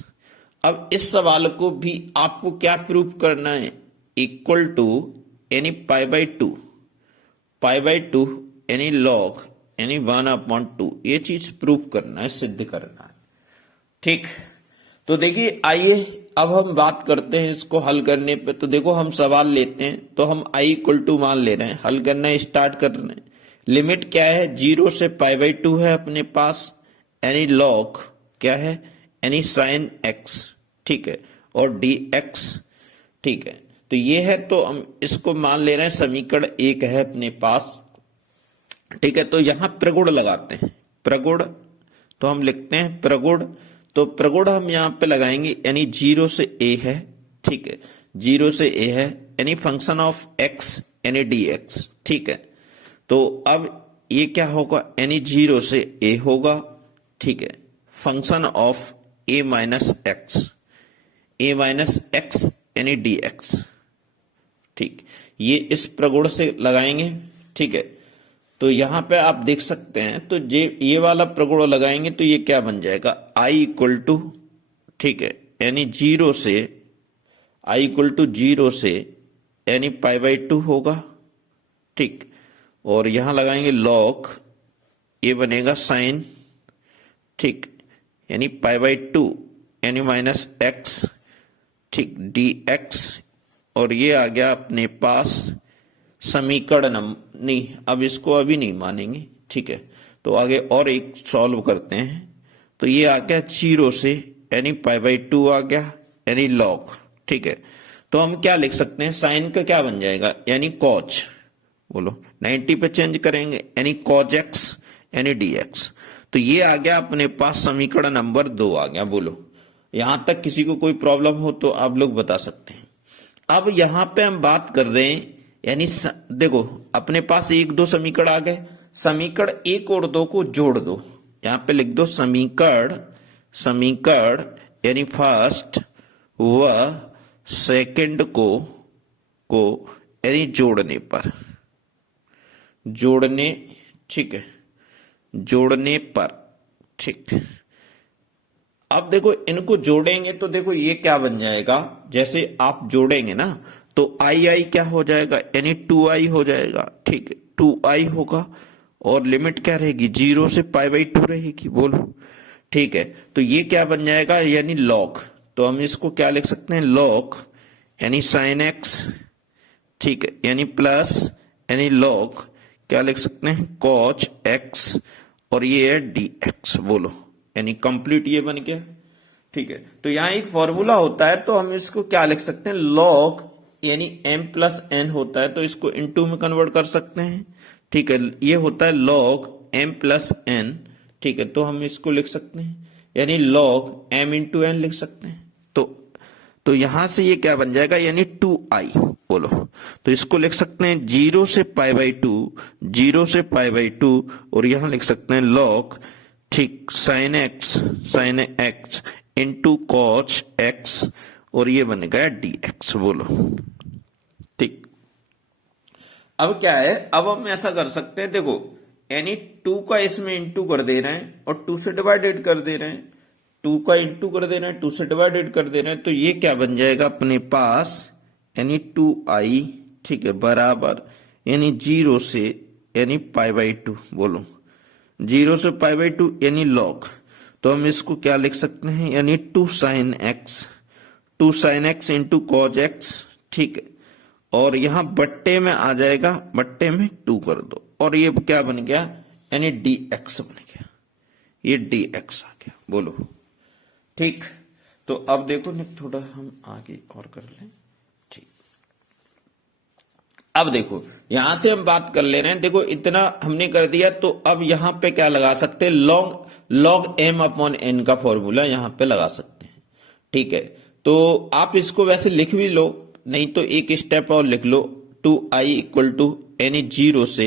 अब इस सवाल को भी आपको क्या प्रूव करना है, इक्वल टू यानी π/2 यानी log यानी 1/2, ये चीज प्रूव करना है, सिद्ध करना है। ठीक, तो देखिए आइए अब हम बात करते हैं इसको हल करने पे। तो देखो हम सवाल लेते हैं, तो हम i मान ले रहे हैं, हल करना स्टार्ट कर रहे हैं। लिमिट क्या है, 0 से π/2 है अपने पास, यानी log क्या है यानी sin x। ठीक है, और dx। ठीक है, तो ये है, तो हम इसको मान ले रहे हैं समीकरण 1 है अपने पास। ठीक है, तो यहां प्रगुण लगाते हैं, प्रगुण, तो हम लिखते हैं प्रगुण। तो प्रगुण हम यहां पे लगाएंगे यानी 0 से a है। ठीक है, 0 से a है यानी फंक्शन ऑफ x यानी dx। ठीक है, तो अब ये क्या होगा यानी 0 से a होगा। ठीक है, function of a minus x यानी dx। ठीक, ये इस प्रगुण से लगाएंगे। ठीक है, तो यहां पे आप देख सकते हैं, तो ये वाला प्रगुण लगाएंगे तो ये क्या बन जाएगा, i इक्वल टू, ठीक है, यानी 0 से i इक्वल टू 0 से यानी π/2 होगा। ठीक, और यहां लगाएंगे log, ये बनेगा साइन। ठीक, यानी π/2 यानी माइनस x। ठीक, dx, और ये आ गया अपने पास समीकरण नहीं, अब इसको अभी नहीं मानेंगे। ठीक है, तो आगे और एक सॉल्व करते हैं। तो ये आ गया 0 से यानी π/2 आ गया यानी log। ठीक है, तो हम क्या लिख सकते हैं, साइन का क्या बन जाएगा यानी cos, बोलो 90 पे चेंज करेंगे यानी cos x यानी dx। तो ये आ गया अपने पास समीकरण नंबर 2 आ गया। बोलो यहां तक किसी को कोई प्रॉब्लम हो तो आप लोग बता सकते हैं। अब यहां पे हम बात कर रहे हैं यानी देखो अपने पास 1 2 समीकरण आ गए, समीकरण 1 और 2 को जोड़ दो। यहां पे लिख दो समीकरण यानी फर्स्ट व सेकंड को यानी जोड़ने पर, ठीक है, जोड़ने पर। ठीक, अब देखो इनको जोड़ेंगे तो देखो ये क्या बन जाएगा, जैसे आप जोड़ेंगे ना तो i क्या हो जाएगा यानी 2i हो जाएगा। ठीक है, 2i होगा, और लिमिट क्या रहेगी 0 से π/2 रहेगी। बोलो ठीक है, तो ये क्या बन जाएगा यानी log, तो हम इसको क्या लिख सकते हैं log यानी sin x। ठीक है, यानी प्लस यानी log क्या लिख सकते हैं cos x, और ये है dx। बोलो यानी कंप्लीट ये बन गया। ठीक है, तो यहां एक फॉर्मूला होता है, तो हम इसको क्या लिख सकते हैं log यानी m प्लस n होता है, तो इसको इनटू में कन्वर्ट कर सकते हैं। ठीक है, ये होता है log m प्लस n। ठीक है, तो हम इसको लिख सकते हैं यानी log m इंटू n लिख सकते हैं। तो यहां से ये क्या बन जाएगा यानी 2i। बोलो, तो इसको लिख सकते हैं 0 से π/2, और यहां लिख सकते हैं log, ठीक, sin x into cos x, और ये बन गया dx। बोलो ठीक, अब क्या है, अब हम ऐसा कर सकते हैं, देखो यानी 2 का इसमें इंटू कर दे रहे हैं और 2 से डिवाइडेड कर दे रहे हैं, 2 का इंटू कर दे रहे हैं, 2 से डिवाइडेड कर दे रहे हैं, तो ये क्या बन जाएगा अपने पास यानी 2i। ठीक है, बराबर यानी 0 से यानी π/2। बोलो 0 से π/2 यानी log, तो हम इसको क्या लिख सकते हैं यानी 2 sin x into cos x। ठीक है, और यहां बट्टे में आ जाएगा, बट्टे में 2 कर दो और ये क्या बन गया, यानी dx बन गया, ये dx आ गया। बोलो ठीक। तो अब देखो ना, थोड़ा हम आगे और कर लें। ठीक, अब देखो यहां से हम बात कर ले रहे हैं, देखो इतना हमने कर दिया, तो अब यहां पे क्या लगा सकते हैं, log m अपॉन n का फॉर्मूला यहां पे लगा सकते हैं। ठीक है, तो आप इसको वैसे लिख भी लो, नहीं तो एक स्टेप और लिख लो, 2i इक्वल टू एनी 0 से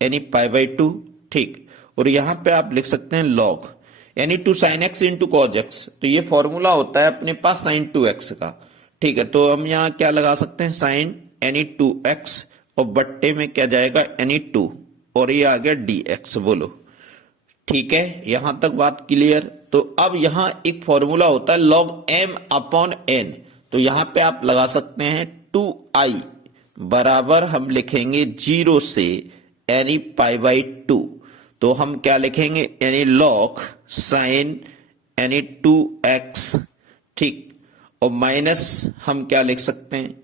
एनी पाई बाई 2। ठीक, और यहां पे आप लिख सकते हैं log यानी 2 sin x into cos x, तो ये फॉर्मूला होता है अपने पास sin 2x का। ठीक है, तो हम यहां क्या लगा सकते हैं, sin एनी 2x और बट्टे में क्या जाएगा, एनी 2, और ये आ गया dx। बोलो ठीक है, यहां तक बात क्लियर। तो अब यहां एक फॉर्मूला होता है log m अपॉन n, तो यहां पे आप लगा सकते हैं 2i बराबर हम लिखेंगे 0 से एनी पाई बाई 2, तो हम क्या लिखेंगे, यानी log sin यानी 2x। ठीक, और माइनस हम क्या लिख सकते हैं,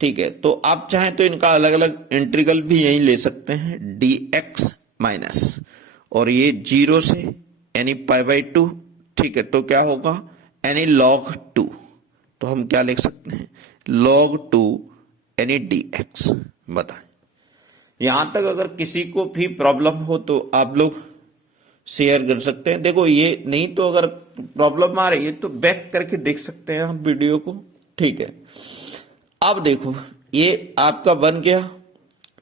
ठीक है, तो आप चाहें तो इनका अलग अलग इंटीग्रल भी यही ले सकते हैं, dx माइनस, और ये 0 से यानी पाई बाई 2। ठीक है, तो क्या होगा, यानी log 2, तो हम क्या लिख सकते हैं, log 2 यानी dx। बताएं, यहां तक अगर किसी को भी प्रॉब्लम हो तो आप लोग शेयर कर सकते हैं। देखो ये नहीं तो अगर प्रॉब्लम आ रही है तो बैक करके देख सकते हैं हम वीडियो को। ठीक है, अब देखो ये आपका बन गया।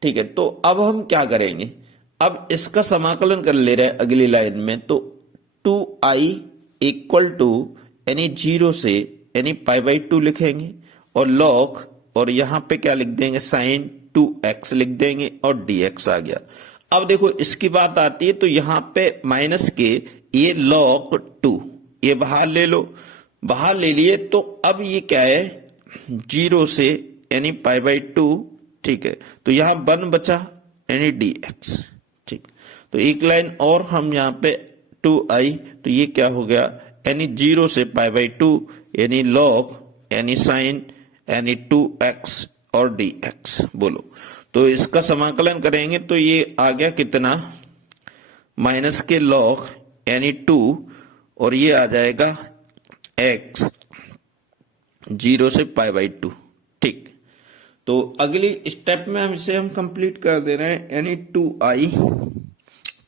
ठीक है, तो अब हम क्या करेंगे, अब इसका समाकलन कर ले रहे हैं अगली लाइन में, तो 2i इक्वल टू यानी 0 से यानी पाई बाई 2 लिखेंगे, और log, और यहां पे क्या लिख देंगे, sin 2x लिख देंगे, और dx आ गया। अब देखो इसकी बात आती है, तो यहां पे माइनस के ये log 2 ये बाहर ले लो, बाहर ले लिए, तो अब ये क्या है, 0 से यानी पाई बाई 2। ठीक है, तो यहां 1 बचा यानी dx। ठीक, तो एक लाइन और हम यहां पे 2i, तो ये क्या हो गया, यानी 0 से पाई बाई 2 यानी log यानी sin यानी 2x और dx। बोलो, तो इसका समाकलन करेंगे तो ये आ गया कितना, माइनस के log यानी 2, और ये आ जाएगा x 0 से पाई बाई 2। ठीक, तो अगली स्टेप में हम इसे कंप्लीट कर दे रहे हैं, यानी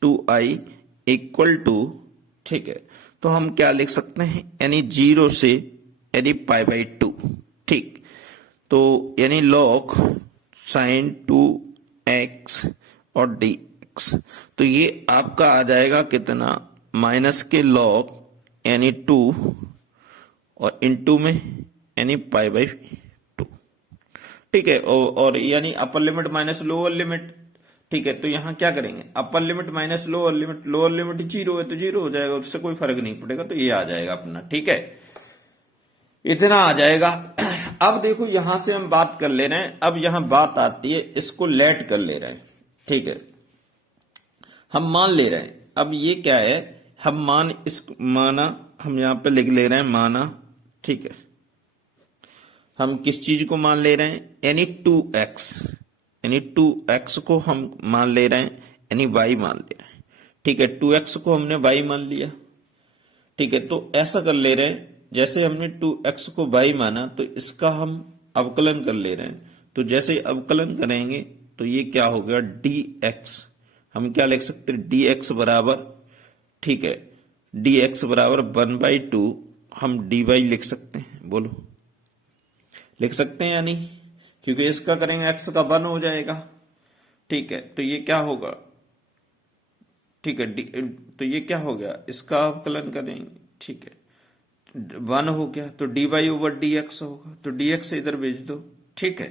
2i इक्वल टू, ठीक है, तो हम क्या लिख सकते हैं, यानी 0 से यानी पाई बाई 2। ठीक, तो यानी log sin 2x और dx, तो ये आपका आ जाएगा कितना, माइनस के log यानी 2 और इनटू में यानी पाई बाई 2। ठीक है, और यानी upper limit minus lower limit. ठीक है, तो यहां क्या करेंगे, upper limit minus lower limit, lower limit 0 है तो 0 हो जाएगा, उससे कोई फर्क नहीं पड़ेगा, तो ये आ जाएगा अपना। ठीक है, इतना आ जाएगा। अब देखो यहां से हम बात कर ले रहे हैं, अब यहां बात आती है, इसको लेट कर ले रहे हैं। ठीक है, हम मान ले रहे हैं, अब ये क्या है, हम माना हम यहां पे लिख ले रहे हैं माना। ठीक है, हम किस चीज को मान ले रहे हैं, यानी 2x, यानी 2x को हम मान ले रहे हैं, यानी y मान ले रहे हैं। ठीक है, 2x को हमने y मान लिया। ठीक है, तो ऐसा कर ले रहे हैं, जैसे हमने 2x को y माना, तो इसका हम अवकलन कर ले रहे हैं, तो जैसे अवकलन करेंगे तो ये क्या हो गया, dx। हम क्या लिख सकते हैं, dx बराबर, ठीक है, dx बराबर 1/2 हम dy लिख सकते हैं। बोलो, लिख सकते हैं या नहीं, क्योंकि इसका करेंगे x का 1 हो जाएगा। ठीक है, तो ये क्या होगा, ठीक है, तो ये क्या हो गया, इसका अवकलन करेंगे। ठीक है, 1 हो गया, तो dy ओवर dx होगा, तो dx इधर भेज दो। ठीक है,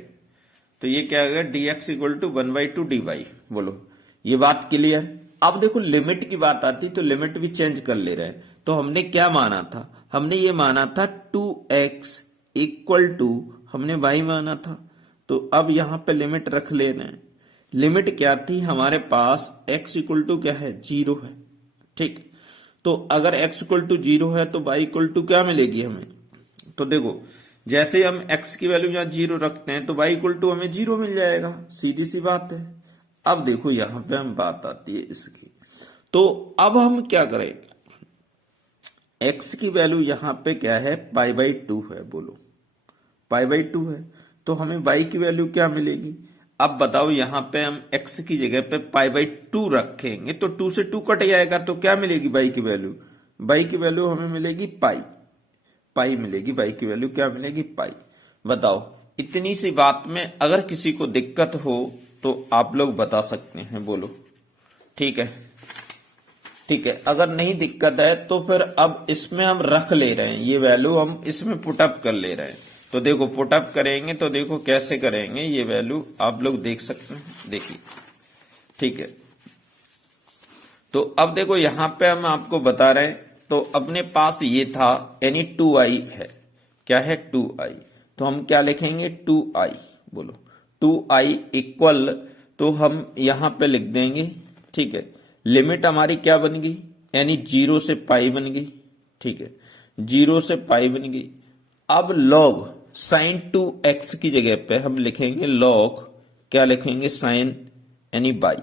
तो ये क्या हो गया, dx इक्वल टू 1/2 dy। बोलो, ये बात क्लियर। अब देखो लिमिट की बात आती, तो लिमिट भी चेंज कर ले रहे हैं, तो हमने क्या माना था, हमने ये माना था 2x इक्वल टू, हमने y माना था, तो अब यहां पे लिमिट रख ले रहे हैं। लिमिट क्या थी हमारे पास, x इक्वल टू क्या है, 0 है। ठीक, तो अगर x इक्वल टू 0 है तो y इक्वल टू क्या मिलेगी हमें, तो देखो जैसे हम x की वैल्यू यहाँ 0 रखते हैं तो y इक्वल टू हमें 0 मिल जाएगा, सीधी सी बात है। अब देखो यहां पे हम बात आती है इसकी, तो अब हम क्या करेंगे, x की वैल्यू यहां पे क्या है, π/2 है, बोलो π/2 है, तो हमें y की वैल्यू क्या मिलेगी। अब बताओ यहां पे हम x की जगह पे π/2 रखेंगे तो 2 से 2 कट जाएगा, तो क्या मिलेगी y की वैल्यू, y की वैल्यू हमें मिलेगी पाई मिलेगी, y की वैल्यू क्या मिलेगी, पाई। बताओ इतनी सी बात में अगर किसी को दिक्कत हो तो आप लोग बता सकते हैं, बोलो ठीक है, ठीक है। अगर नहीं दिक्कत है तो फिर अब इसमें हम रख ले रहे हैं, ये वैल्यू हम इसमें पुटअप कर ले रहे हैं। तो देखो पुटअप करेंगे तो देखो कैसे करेंगे, ये वैल्यू आप लोग देख सकते हैं, देखिए ठीक है। तो अब देखो यहां पे हम आपको बता रहे हैं, तो अपने पास ये था यानी 2i है, क्या है 2i, तो हम क्या लिखेंगे 2i, बोलो 2i इक्वल, तो हम यहां पे लिख देंगे, ठीक है। लिमिट हमारी क्या बन गई, यानी 0 से पाई बन गई, ठीक है, 0 से पाई बन गई। अब log sin 2x की जगह पे हम लिखेंगे log, क्या लिखेंगे sin यानी बाई,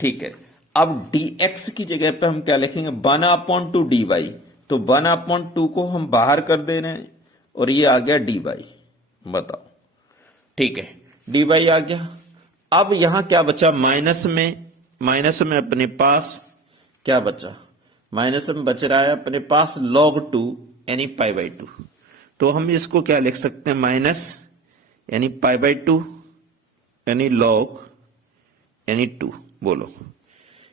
ठीक है। अब dx की जगह पे हम क्या लिखेंगे 1/2 dy, तो 1/2 को हम बाहर कर दे रहे हैं और ये आ गया dy, बताओ ठीक है, dy आ गया। अब यहां क्या बचा, माइनस में अपने पास क्या बचा, माइनस में बच रहा है अपने पास log 2 यानी π/2, तो हम इसको क्या लिख सकते हैं, माइनस यानी π/2 यानी log यानी 2, बोलो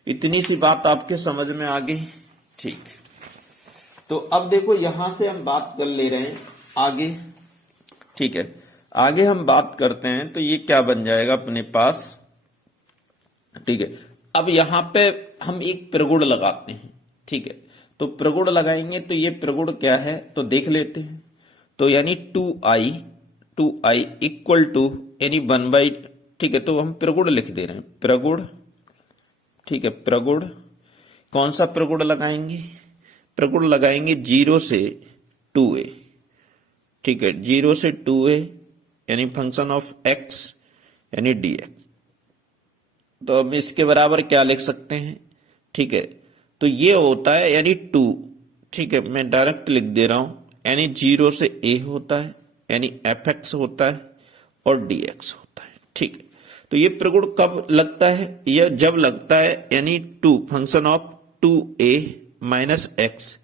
इतनी सी बात आपके समझ में आ गई, ठीक। तो अब देखो यहां से हम बात कर ले रहे हैं आगे, ठीक है, आगे हम बात करते हैं तो ये क्या बन जाएगा अपने पास, ठीक है। अब यहां पे हम एक प्रगुण लगाते हैं, ठीक है, तो प्रगुण लगाएंगे तो ये प्रगुण क्या है तो देख लेते हैं। तो यानी 2i इक्वल टू यानी 1/, ठीक है, तो हम प्रगुण लिख दे रहे हैं, प्रगुण, ठीक है, प्रगुण कौन सा प्रगुण लगाएंगे, प्रगुण लगाएंगे 0 से 2a, ठीक है, 0 से 2a यानी फंक्शन ऑफ x यानी dx, तो हम इसके बराबर क्या लिख सकते हैं, ठीक है, तो ये होता है यानी 2, ठीक है, मैं डायरेक्ट लिख दे रहा हूं, यानी 0 से a होता है यानी fx होता है और dx होता है, ठीक है। तो ये प्रगुण कब लगता है, यह जब लगता है यानी 2 function of 2a minus x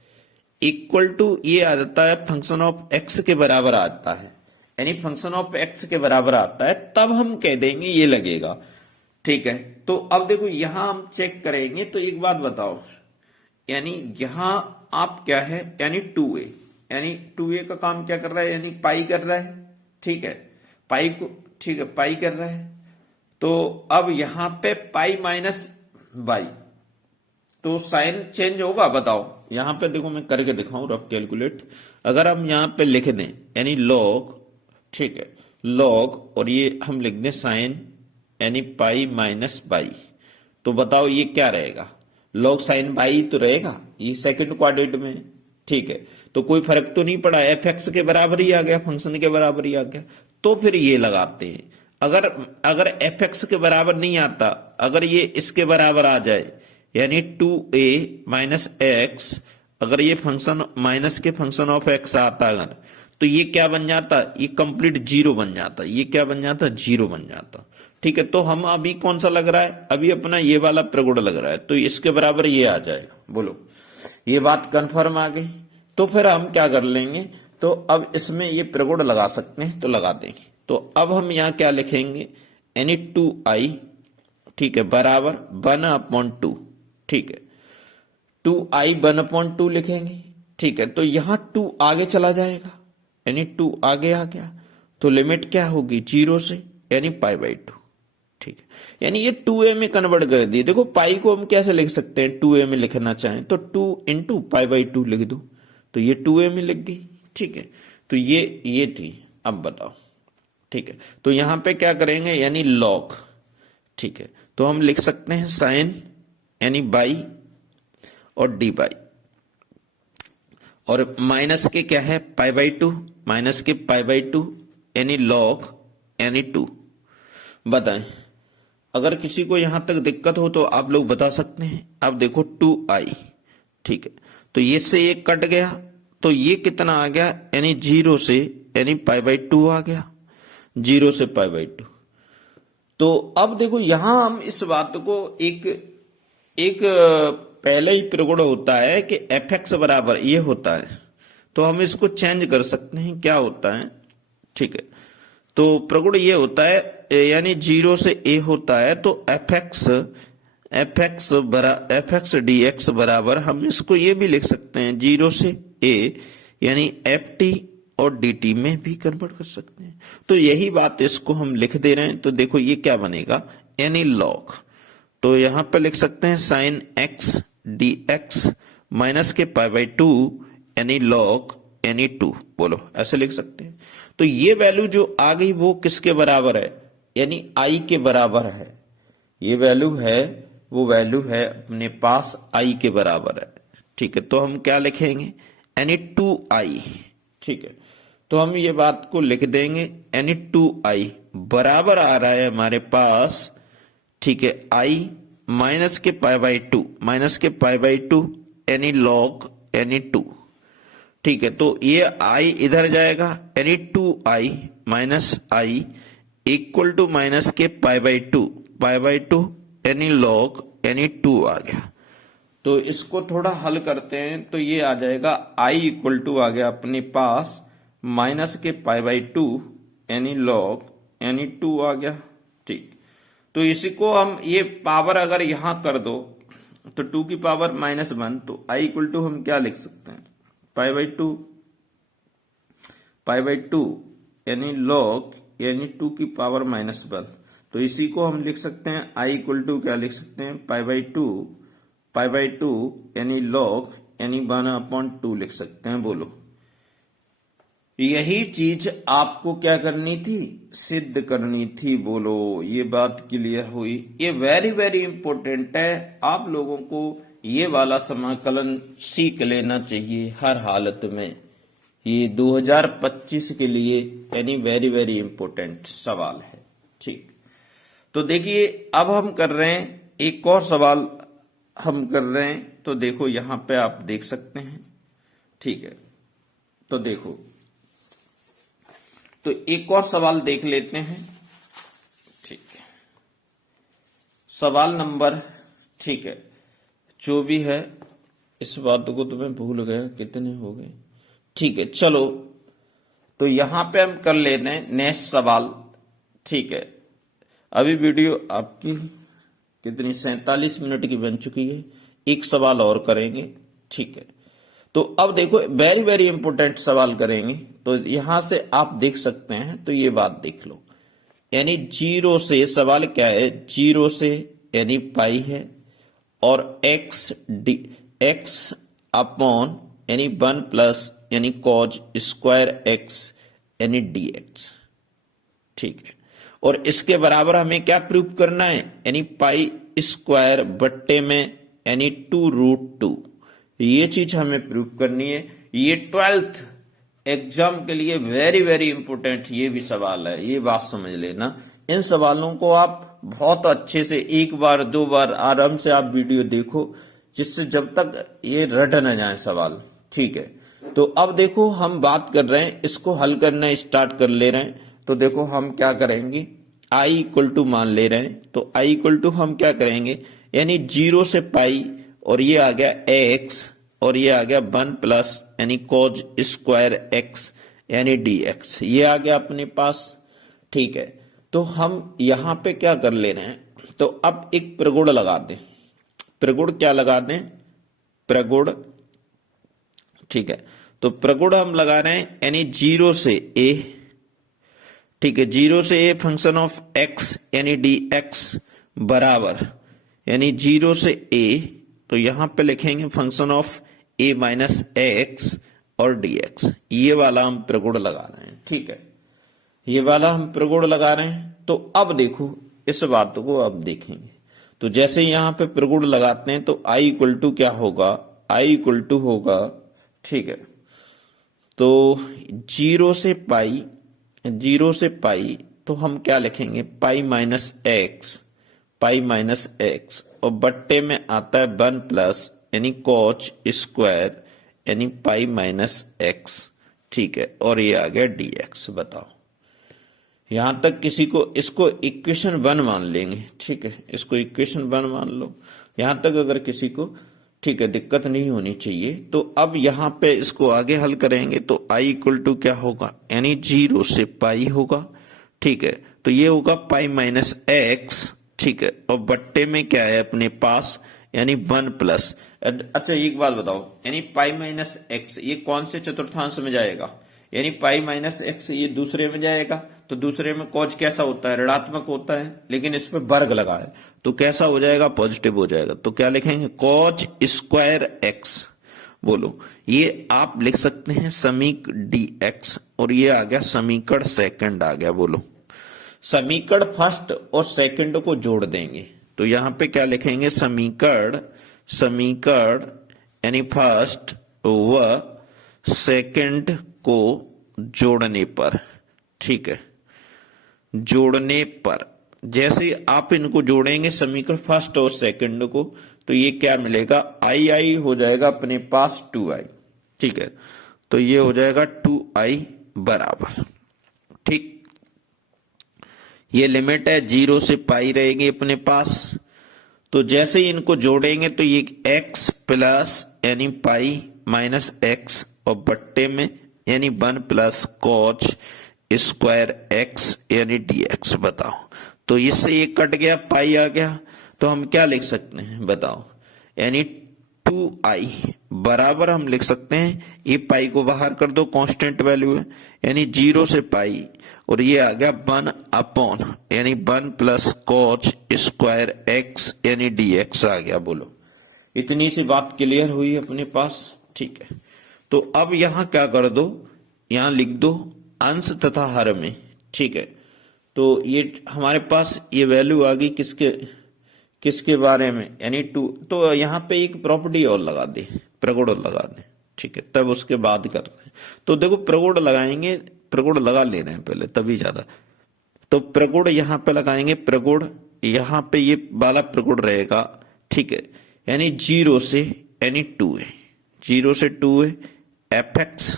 equal to, ये आ जाता है फंक्शन ऑफ x के बराबर आता है, यानी फंक्शन ऑफ x के बराबर आता है, तब हम कह देंगे ये लगेगा, ठीक है। तो अब देखो यहां हम चेक करेंगे, तो एक बात बताओ, यानी यहां आप क्या है यानी 2a, यानी 2a का काम क्या कर रहा है, यानी पाई कर रहा है, ठीक है, पाई को, ठीक है, पाई कर रहा है। तो अब यहां पे पाई माइनस बाई, तो साइन चेंज होगा, बताओ यहां पे देखो मैं करके दिखाऊं रफ कैलकुलेट, अगर हम यहां पे लिख दें यानी लॉग, ठीक है, लॉग और ये हम लिख दें साइन यानी पाई माइनस बाई, तो बताओ ये क्या रहेगा, लॉग साइन बाई तो रहेगा, ये सेकंड क्वाड्रेंट में, ठीक है, तो कोई फर्क तो नहीं पड़ा, एफ एक्स के बराबर ही आ गया, फंक्शन के बराबर ही आ गया, तो फिर ये लगाते हैं। अगर एफ एक्स के बराबर नहीं आता, अगर ये इसके बराबर आ जाए यानी 2a माइनस एक्स, अगर ये फंक्शन माइनस के फंक्शन ऑफ एक्स आता अगर, तो ये क्या बन जाता, ये कंप्लीट जीरो बन जाता, ये क्या बन जाता, जीरो बन जाता, ठीक है। तो हम अभी कौन सा लग रहा है, अभी अपना ये वाला प्रगुण लग रहा है, तो इसके बराबर ये आ जाएगा, बोलो ये बात कंफर्म आ गई। तो फिर हम क्या कर लेंगे, तो अब इसमें ये प्रगुण लगा सकते हैं तो लगा देंगे। तो अब हम यहां क्या लिखेंगे, यानी 2i, ठीक है, बराबर 1/2, ठीक है, 2i 1/2 लिखेंगे, ठीक है। तो यहां 2 आगे चला जाएगा यानी 2 आगे आ गया, तो लिमिट क्या होगी 0 से यानी π/2, ठीक है, यानी ये 2a में कन्वर्ट कर दिए। देखो पाई को हम कैसे लिख सकते हैं, 2a में लिखना चाहें तो 2 इंटू π/2 लिख दो, तो ये 2a में लिख गई, ठीक है। तो ये थी, अब बताओ, ठीक है, तो यहां पे क्या करेंगे यानी लॉग, ठीक है, तो हम लिख सकते हैं साइन यानी बाई और डी बाई, और माइनस के क्या है π/2, माइनस के π/2 यानी लॉग यानी 2, बताएं अगर किसी को यहां तक दिक्कत हो तो आप लोग बता सकते हैं। अब देखो 2i, ठीक है, तो ये से ये कट गया, तो ये कितना आ गया, यानी 0 से यानी π/2 आ गया, 0 से π/2। तो अब देखो यहां हम इस बात को एक एक पहले ही प्रगुण होता है कि fx बराबर ये होता है, तो हम इसको चेंज कर सकते हैं, क्या होता है, ठीक है। तो प्रगुण ये होता है, यानी 0 से a होता है, तो fx dx बराबर, हम इसको ये भी लिख सकते हैं 0 से a, यानी ft और dt में भी कन्वर्ट कर सकते हैं। तो यही बात इसको हम लिख दे रहे हैं। तो देखो ये क्या बनेगा, यानी log, तो यहां पर लिख सकते हैं sin x dx माइनस के π/2 यानी log यानी 2, बोलो ऐसे लिख सकते हैं। तो ये वैल्यू जो आ गई वो किसके बराबर है, यानी i के बराबर है। ये वैल्यू है, वो वैल्यू है अपने पास i के बराबर है, ठीक है। तो हम क्या लिखेंगे, यानी 2i, ठीक है। तो हम ये बात को लिख देंगे, यानी 2i बराबर आ रहा है हमारे पास, ठीक है, i माइनस के π/2 यानी log यानी 2, ठीक है। तो ये i इधर जाएगा, यानी 2i minus i equal to minus के π/2 यानी log यानी 2 आ गया। तो इसको थोड़ा हल करते हैं, तो ये आ जाएगा i इक्वल टू आ गया अपने पास माइनस के π/2 यानी log यानी 2 आ गया, ठीक। तो इसी को हम ये पावर अगर यहां कर दो तो 2 की पावर -1, तो i इक्वल टू हम क्या लिख सकते हैं, π/2 यानी log यानी 2 की पावर -1। तो इसी को हम लिख सकते हैं i इक्वल टू क्या लिख सकते हैं, π/2 यानी log यानी 1/2 लिख सकते हैं, बोलो। यही चीज आपको क्या करनी थी, सिद्ध करनी थी, बोलो। ये बात क्लियर हुई। ये वेरी वेरी इंपॉर्टेंट है, आप लोगों को ये वाला समाकलन सीख लेना चाहिए हर हालत में। ये 2025 के लिए यानी वेरी वेरी इंपॉर्टेंट सवाल है, ठीक। तो देखिए अब हम कर रहे हैं एक और सवाल हम कर रहे हैं। तो देखो यहां पे आप देख सकते हैं, ठीक है। तो देखो, तो एक और सवाल देख लेते हैं, ठीक है। सवाल नंबर, ठीक है, जो भी है, इस बात को तो मैं भूल गया कितने हो गए, ठीक है। चलो तो यहां पे हम कर लेते हैं नेक्स्ट सवाल, ठीक है। अभी वीडियो आपकी कितनी 47 मिनट की बन चुकी है, एक सवाल और करेंगे, ठीक है। तो अब देखो वेरी वेरी इंपॉर्टेंट सवाल करेंगे। तो यहां से आप देख सकते हैं, तो ये बात देख लो, यानी 0 से, सवाल क्या है, 0 से यानी पाई है, और x अपॉन यानी 1 प्लस यानी cos स्क्वायर x यानी dx, ठीक है। और इसके बराबर हमें क्या प्रूव करना है, यानी पाई स्क्वायर बट्टे में यानी 2√2, ये चीज हमें प्रूव करनी है। ये 12th एग्जाम के लिए वेरी वेरी इंपॉर्टेंट ये भी सवाल है, ये बात समझ लेना। इन सवालों को आप बहुत अच्छे से 1 बार 2 बार आराम से आप वीडियो देखो, जिससे जब तक ये रट न जाए सवाल, ठीक है। तो अब देखो हम बात कर रहे हैं, इसको हल करना स्टार्ट कर ले रहे हैं। तो देखो हम क्या करेंगे, i इक्वल टू मान ले रहे हैं, तो i इक्वल टू हम क्या करेंगे, यानी 0 से पाई, और ये आ गया x, और ये आ गया 1 प्लस यानी cos स्क्वायर x यानी dx, ये आ गया अपने पास, ठीक है। तो हम यहां पे क्या कर ले रहे हैं, तो अब एक प्रगुण लगा दें। प्रगुण क्या लगा दें, प्रगुण, ठीक है। तो प्रगुण हम लगा रहे हैं, यानी 0 से a, ठीक है, 0 से a फंक्शन ऑफ x यानी dx बराबर, यानी 0 से a, तो यहां पे लिखेंगे function of a minus x और dx, ये वाला हम प्रगुण लगा रहे हैं, ठीक है। ये वाला हम प्रगुण लगा रहे हैं। तो अब देखो इस बात को अब देखेंगे। तो जैसे यहां पे प्रगुण लगाते हैं, तो i इक्वल टू क्या होगा, i इक्वल टू होगा, ठीक है। तो 0 से पाई, तो हम क्या लिखेंगे, pi minus x pi minus x, और बट्टे में आता है 1 प्लस यानी कोच स्क्वायर यानी पाई माइनस एक्स, ठीक है, और ये आ गया dx। बताओ यहां तक किसी को इसको इक्वेशन 1 मान लेंगे, ठीक है, इसको इक्वेशन 1 मान लो, यहां तक अगर किसी को, ठीक है, दिक्कत नहीं होनी चाहिए। तो अब यहां पे इसको आगे हल करेंगे तो i इक्वल टू क्या होगा, यानी 0 से पाई होगा, ठीक है, तो ये होगा पाई माइनस एक्स, ठीक है, और बट्टे में क्या है अपने पास, यानी 1 प्लस। अच्छा एक बात बताओ, यानी पाई माइनस एक्स ये कौन से चतुर्थांश में जाएगा, यानी पाई माइनस एक्स ये दूसरे में जाएगा, तो दूसरे में कॉज कैसा होता है, ऋणात्मक होता है, लेकिन इसमें वर्ग लगा है तो कैसा हो जाएगा, पॉजिटिव हो जाएगा। तो क्या लिखेंगे, कॉज स्क्वायर एक्स, बोलो ये आप लिख सकते हैं समीक dx, और ये आ गया समीकरण सेकंड आ गया। बोलो समीकरण फर्स्ट और सेकंड को जोड़ देंगे, तो यहां पे क्या लिखेंगे, समीकरण यानी फर्स्ट व सेकंड को जोड़ने पर, ठीक है, जोड़ने पर जैसे आप इनको जोड़ेंगे समीकरण फर्स्ट और सेकंड को, तो ये क्या मिलेगा, आई हो जाएगा अपने पास 2i, ठीक है, तो ये हो जाएगा 2i बराबर, ठीक, ये लिमिट है 0 से पाई रहेगी अपने पास। तो जैसे ही इनको जोड़ेंगे तो ये x प्लस यानी पाई माइनस एक्स, और बट्टे में यानी 1 प्लस कोच स्क्वायर एक्स यानी dx। बताओ तो इससे ये कट गया, पाई आ गया, तो हम क्या लिख सकते हैं बताओ, यानी 2i बराबर हम लिख सकते हैं, ये पाई को बाहर कर दो, कांस्टेंट वैल्यू है, यानी 0 से पाई, और ये आ गया 1 अपॉन यानी 1 प्लस कोच स्क्वायर एक्स यानी dx आ गया। बोलो इतनी सी बात क्लियर हुई अपने पास, ठीक है। तो अब यहां क्या कर दो, यहां लिख दो अंश तथा हर में, ठीक है, तो ये हमारे पास ये वैल्यू आ गई किसके किसके बारे में, यानी 2। तो यहां पे एक प्रॉपर्टी और लगा दे, प्रगुण लगा दे, ठीक है, तब उसके बाद कर रहे हैं। तो देखो प्रगुण लगाएंगे, प्रगुण लगा ले रहे हैं पहले तभी ज्यादा, तो प्रगुण यहां पे लगाएंगे, प्रगुण यहां पे ये वाला प्रगुण रहेगा, ठीक है, यानी 0 से यानी 2 है, 0 से 2 है, एफ एक्स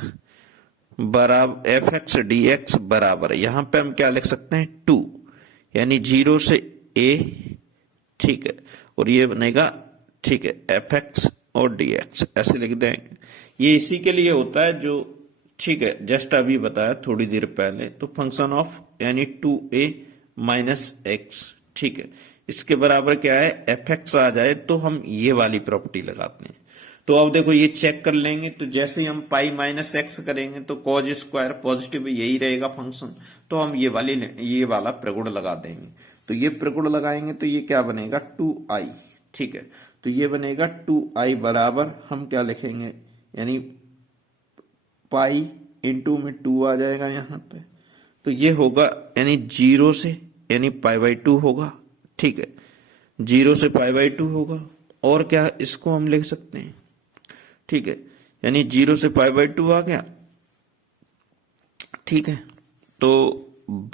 बराबर एफ एक्स डी एक्स बराबर, यहां पे हम क्या लिख सकते हैं 2, यानी 0 से a, ठीक है, और ये बनेगा, ठीक है, एफ एक्स और डी एक्स ऐसे लिख देंगे। ये इसी के लिए होता है जो, ठीक है, जस्ट अभी बताया थोड़ी देर पहले, तो फंक्शन ऑफ यानी 2a माइनस एक्स, ठीक है, इसके बराबर क्या है, एफ एक्स आ जाए तो हम ये वाली प्रॉपर्टी लगाते हैं। तो अब देखो ये चेक कर लेंगे, तो जैसे ही हम पाई माइनस एक्स करेंगे तो कॉज स्क्वायर पॉजिटिव यही रहेगा फंक्शन, तो हम ये वाला प्रगुण लगा देंगे। तो ये प्रगुण लगाएंगे तो ये क्या बनेगा 2i, ठीक है, तो ये बनेगा 2i बराबर हम क्या लिखेंगे, यानी पाई इंटू में 2 आ जाएगा यहां पे, तो ये होगा यानी 0 से यानी पाई बाई 2 होगा, ठीक है, 0 से पाई बाई 2 होगा, और क्या इसको हम लिख सकते हैं, ठीक है, यानी 0 से पाई बाई 2 आ गया, ठीक है, तो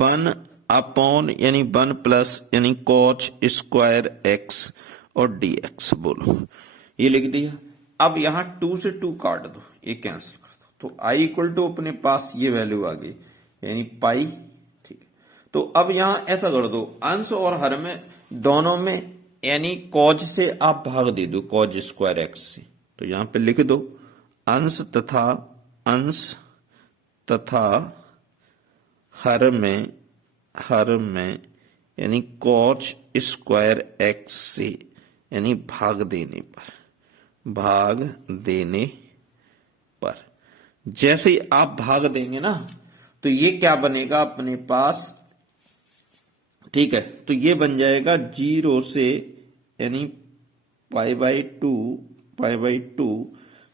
1 अपॉन यानी 1 प्लस यानी कोच स्क्वायर एक्स और dx। बोलो ये लिख दिया। अब यहां 2 से 2 काट दो, ये कैंसिल कर दो, तो i इक्वल टू अपने पास ये वैल्यू आ गई, यानी पाई, ठीक है। तो अब यहां ऐसा कर दो, अंश और हर में दोनों में यानी कॉज से आप भाग दे दो, कॉज स्क्वायर एक्स से, तो यहां पे लिख दो अंश तथा हर में यानी कॉच स्क्वायर एक्स से यानी भाग देने पर जैसे ही आप भाग देंगे ना, तो ये क्या बनेगा अपने पास, ठीक है, तो ये बन जाएगा 0 से यानी पाई बाई 2,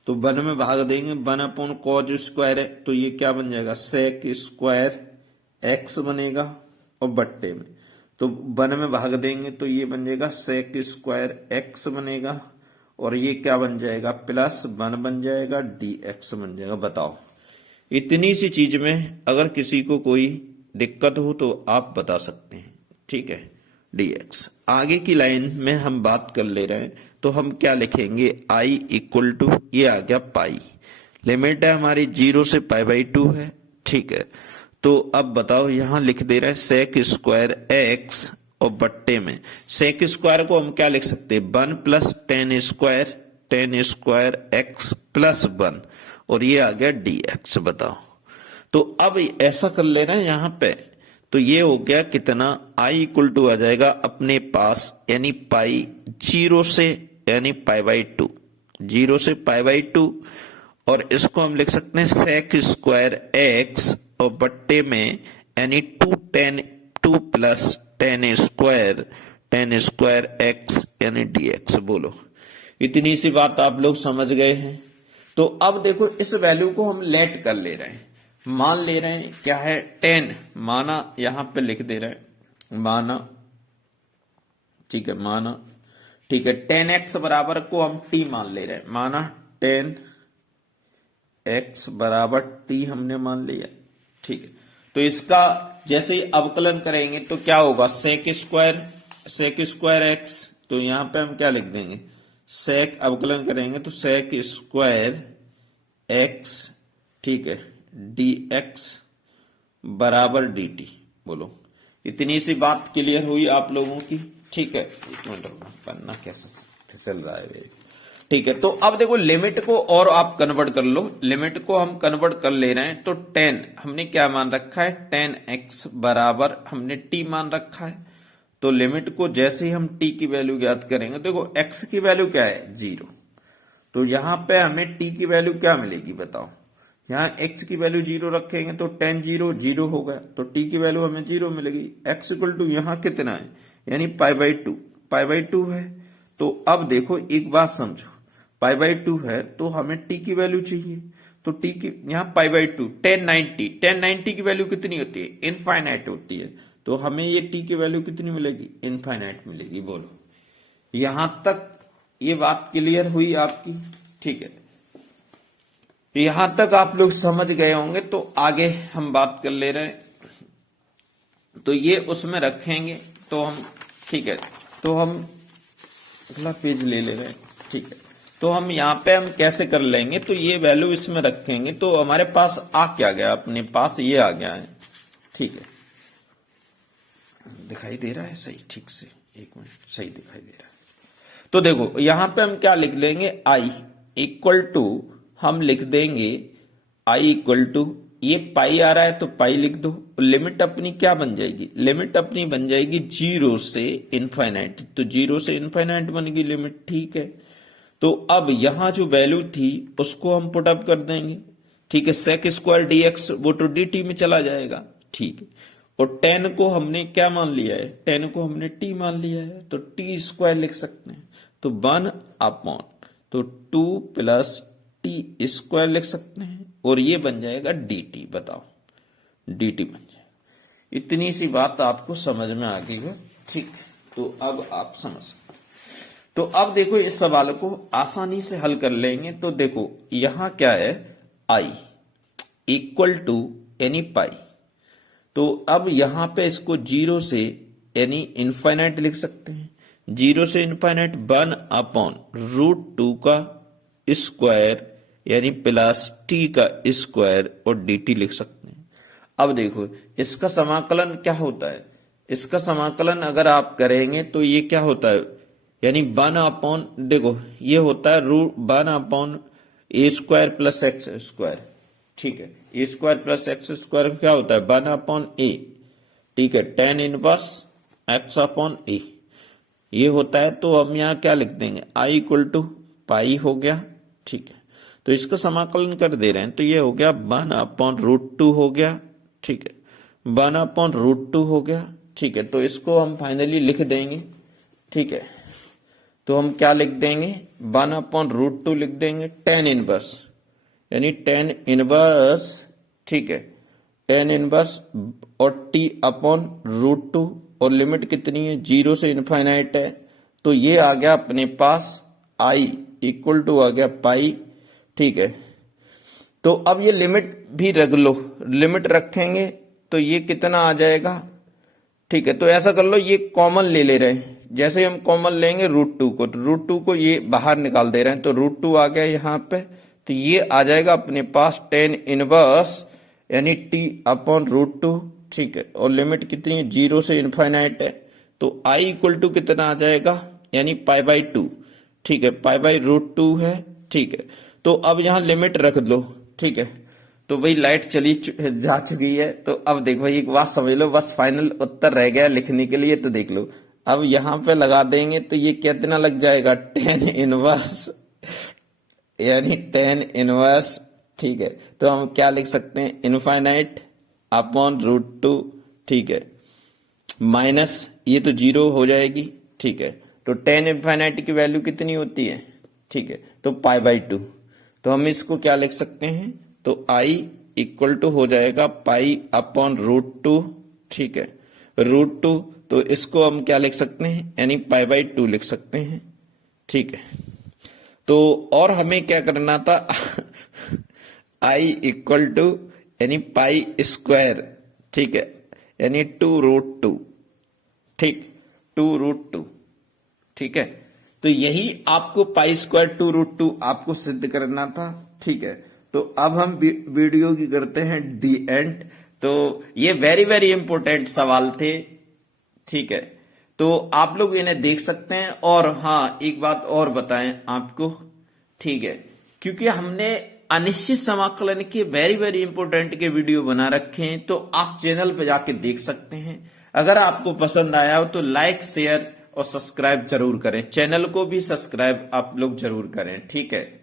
तो 1 में भाग देंगे, 1 अपॉन कॉज स्क्वायर है, तो ये क्या बन जाएगा सेक स्क्वायर एक्स बनेगा, और बट्टे में तो 1 में भाग देंगे तो ये बन जाएगा सेक स्क्वायर एक्स बनेगा, और ये क्या बन जाएगा प्लस 1 बन जाएगा dx बन जाएगा। बताओ इतनी सी चीज में अगर किसी को कोई दिक्कत हो तो आप बता सकते हैं, ठीक है। dx। आगे की लाइन में हम बात कर ले रहे हैं, तो हम क्या लिखेंगे, i इक्वल टू, ये आ गया पाई, लिमिट है हमारी 0 से π/2 है, ठीक है। तो अब बताओ, यहां लिख दे रहे हैं सेक स्क्वायर x, और बट्टे में सेक स्क्वायर को हम क्या लिख सकते हैं, 1 plus ten square x plus 1, और ये आ गया dx। बताओ, तो अब ऐसा कर लेना है यहां पे, तो ये हो गया कितना, i इक्वल टू आ जाएगा अपने पास, यानी पाई 0 से यानी π/2, 0 से π/2, और इसको हम लिख सकते हैं सेक स्क्वायर x, और बट्टे में यानी 2 प्लस टेन स्क्वायर x यानी dx। बोलो, इतनी सी बात आप लोग समझ गए हैं। तो अब देखो, इस वैल्यू को हम लेट कर ले रहे हैं, मान ले रहे हैं क्या है, 10 माना, यहां पे लिख दे रहे हैं माना, ठीक है, माना, ठीक है, 10x बराबर को हम t मान ले रहे हैं, माना 10x बराबर t हमने मान लिया, ठीक है। तो इसका जैसे ही अवकलन करेंगे तो क्या होगा, सेक स्क्वायर x, तो यहां पे हम क्या लिख देंगे, सेक, अवकलन करेंगे तो सेक स्क्वायर x, ठीक है, dx बराबर dt। बोलो, इतनी सी बात क्लियर हुई आप लोगों की, ठीक है। एक मिनट, पन्ना कैसा फिसल रहा है, ठीक है। तो अब देखो, लिमिट को और आप कन्वर्ट कर लो, लिमिट को हम कन्वर्ट कर ले रहे हैं, तो 10 हमने क्या मान रखा है, 10x बराबर हमने t मान रखा है। तो लिमिट को जैसे ही हम t की वैल्यू ज्ञात करेंगे, देखो x की वैल्यू क्या है, 0, तो यहां पे हमें t की वैल्यू क्या मिलेगी, बताओ। यहाँ x की वैल्यू 0 रखेंगे तो 10 0 0 होगा, तो t की वैल्यू हमें 0 मिलेगी। x इक्वल टू यहाँ कितना है, यानी π/2 है। तो अब देखो, एक बात समझो, π/2 है तो हमें t की वैल्यू चाहिए, तो t की यहाँ π/2, 1090 की वैल्यू कितनी होती है, इनफाइनाइट होती है, तो हमें ये t की वैल्यू कितनी मिलेगी, इनफाइनाइट मिलेगी। बोलो, यहां तक ये बात क्लियर हुई आपकी, ठीक है। यहां तक आप लोग समझ गए होंगे, तो आगे हम बात कर ले रहे हैं, तो ये उसमें रखेंगे, तो हम, ठीक है, तो हम अगला पेज ले रहे हैं, ठीक है। तो हम यहाँ पे हम कैसे कर लेंगे, तो ये वैल्यू इसमें रखेंगे, तो हमारे पास आ क्या गया, अपने पास ये आ गया है, ठीक है। दिखाई दे रहा है सही, ठीक से, एक मिनट, सही दिखाई दे रहा है। तो देखो, यहां पे हम क्या लिख लेंगे, i इक्वल टू, हम लिख देंगे i इक्वल टू, ये पाई आ रहा है तो पाई लिख दो, लिमिट अपनी क्या बन जाएगी, लिमिट अपनी बन जाएगी 0 से इनफाइनाइट, तो 0 से इनफाइनाइट बन गई लिमिट, ठीक है। तो अब यहां जो वैल्यू थी उसको हम पुट अप कर देंगे, ठीक है, सेक स्क्वायर dx वो तो dt में चला जाएगा, ठीक है। और 10 को हमने क्या मान लिया है, 10 को हमने t मान लिया है, तो t स्क्वायर लिख सकते हैं, तो 1 अपॉन, तो 2 प्लस टी स्क्वायर लिख सकते हैं, और ये बन जाएगा dt। बताओ, dt बन जाएगा। इतनी सी बात आपको समझ में आ गई है, ठीक। तो अब आप समझ, तो अब देखो, इस सवाल को आसानी से हल कर लेंगे। तो देखो, यहां क्या है, i इक्वल टू यानी पाई, तो अब यहां पे इसको 0 से यानी इनफाइनाइट लिख सकते हैं, 0 से इनफाइनाइट 1 अपॉन √2 का स्क्वायर यानी प्लस t का स्क्वायर, और dt लिख सकते हैं। अब देखो, इसका समाकलन क्या होता है, इसका समाकलन अगर आप करेंगे तो ये क्या होता है, यानी 1 अपॉन, देखो ये होता है 1 अपॉन ए स्क्वायर प्लस एक्स स्क्वायर, ठीक है, ए स्क्वायर प्लस एक्स स्क्वायर क्या होता है, 1 अपॉन ए, ठीक है, tan इनवर्स एक्स अपॉन ए, ये होता है। तो हम यहाँ क्या लिख देंगे, i इक्वल टू पाई हो गया, ठीक है। तो इसका समाकलन कर दे रहे हैं, तो ये हो गया 1 अपॉन √2 हो गया, ठीक है, 1 अपॉन √2 हो गया, ठीक है। तो इसको हम फाइनली लिख देंगे, ठीक है। तो हम क्या लिख देंगे, 1 अपॉन √2 लिख देंगे, tan इनवर्स यानी tan इनवर्स, ठीक है, tan इनवर्स और t अपॉन √2, और लिमिट कितनी है, 0 से इनफाइनाइट है, तो ये आ गया अपने पास i इक्वल टू आ गया पाई, ठीक है। तो अब ये लिमिट भी रख लो, लिमिट रखेंगे तो ये कितना आ जाएगा, ठीक है, तो ऐसा कर लो, ये कॉमन ले रहे हैं। जैसे हम कॉमन लेंगे √2 को, तो √2 को ये बाहर निकाल दे रहे हैं, तो √2 आ गया यहाँ पे। तो ये आ जाएगा अपने पास tan इनवर्स यानी t अपॉन √2। ठीक है, और लिमिट कितनी है, 0 से इनफाइनाइट है, तो i इक्वल टू कितना आ जाएगा, यानी π/2। ठीक है, π/√2 है। ठीक है, तो अब यहाँ लिमिट रख दो। ठीक है, तो भाई लाइट जा चुकी है। तो अब देखो भाई, एक बात समझ लो, बस फाइनल उत्तर रह गया लिखने के लिए। तो देख लो, अब यहाँ पे लगा देंगे तो ये कितना लग जाएगा, tan इनवर्स यानी tan इनवर्स। ठीक है, तो हम क्या लिख सकते हैं, इनफाइनाइट अपॉन √2। ठीक है, माइनस ये तो 0 हो जाएगी। ठीक है, तो tan इनफाइनाइट की वैल्यू कितनी होती है, ठीक है, तो π/2। तो हम इसको क्या लिख सकते हैं, तो i इक्वल टू हो जाएगा पाई अपॉन √2। ठीक है, √2, तो इसको हम क्या लिख सकते हैं, यानी π/2 लिख सकते हैं। ठीक है, तो और हमें क्या करना था i इक्वल टू यानी π²। ठीक है, यानी 2√2। ठीक, 2√2। ठीक है, तो यही आपको π² 2√2 आपको सिद्ध करना था। ठीक है, तो अब हम वीडियो की करते हैं दी एंड। तो ये वेरी वेरी इंपॉर्टेंट सवाल थे। ठीक है, तो आप लोग इन्हें देख सकते हैं। और हाँ, एक बात और बताएं आपको, ठीक है, क्योंकि हमने अनिश्चित समाकलन के वेरी वेरी इंपॉर्टेंट के वीडियो बना रखे हैं, तो आप चैनल पे जाके देख सकते हैं। अगर आपको पसंद आया हो तो लाइक, शेयर और सब्सक्राइब जरूर करें। चैनल को भी सब्सक्राइब आप लोग जरूर करें। ठीक है।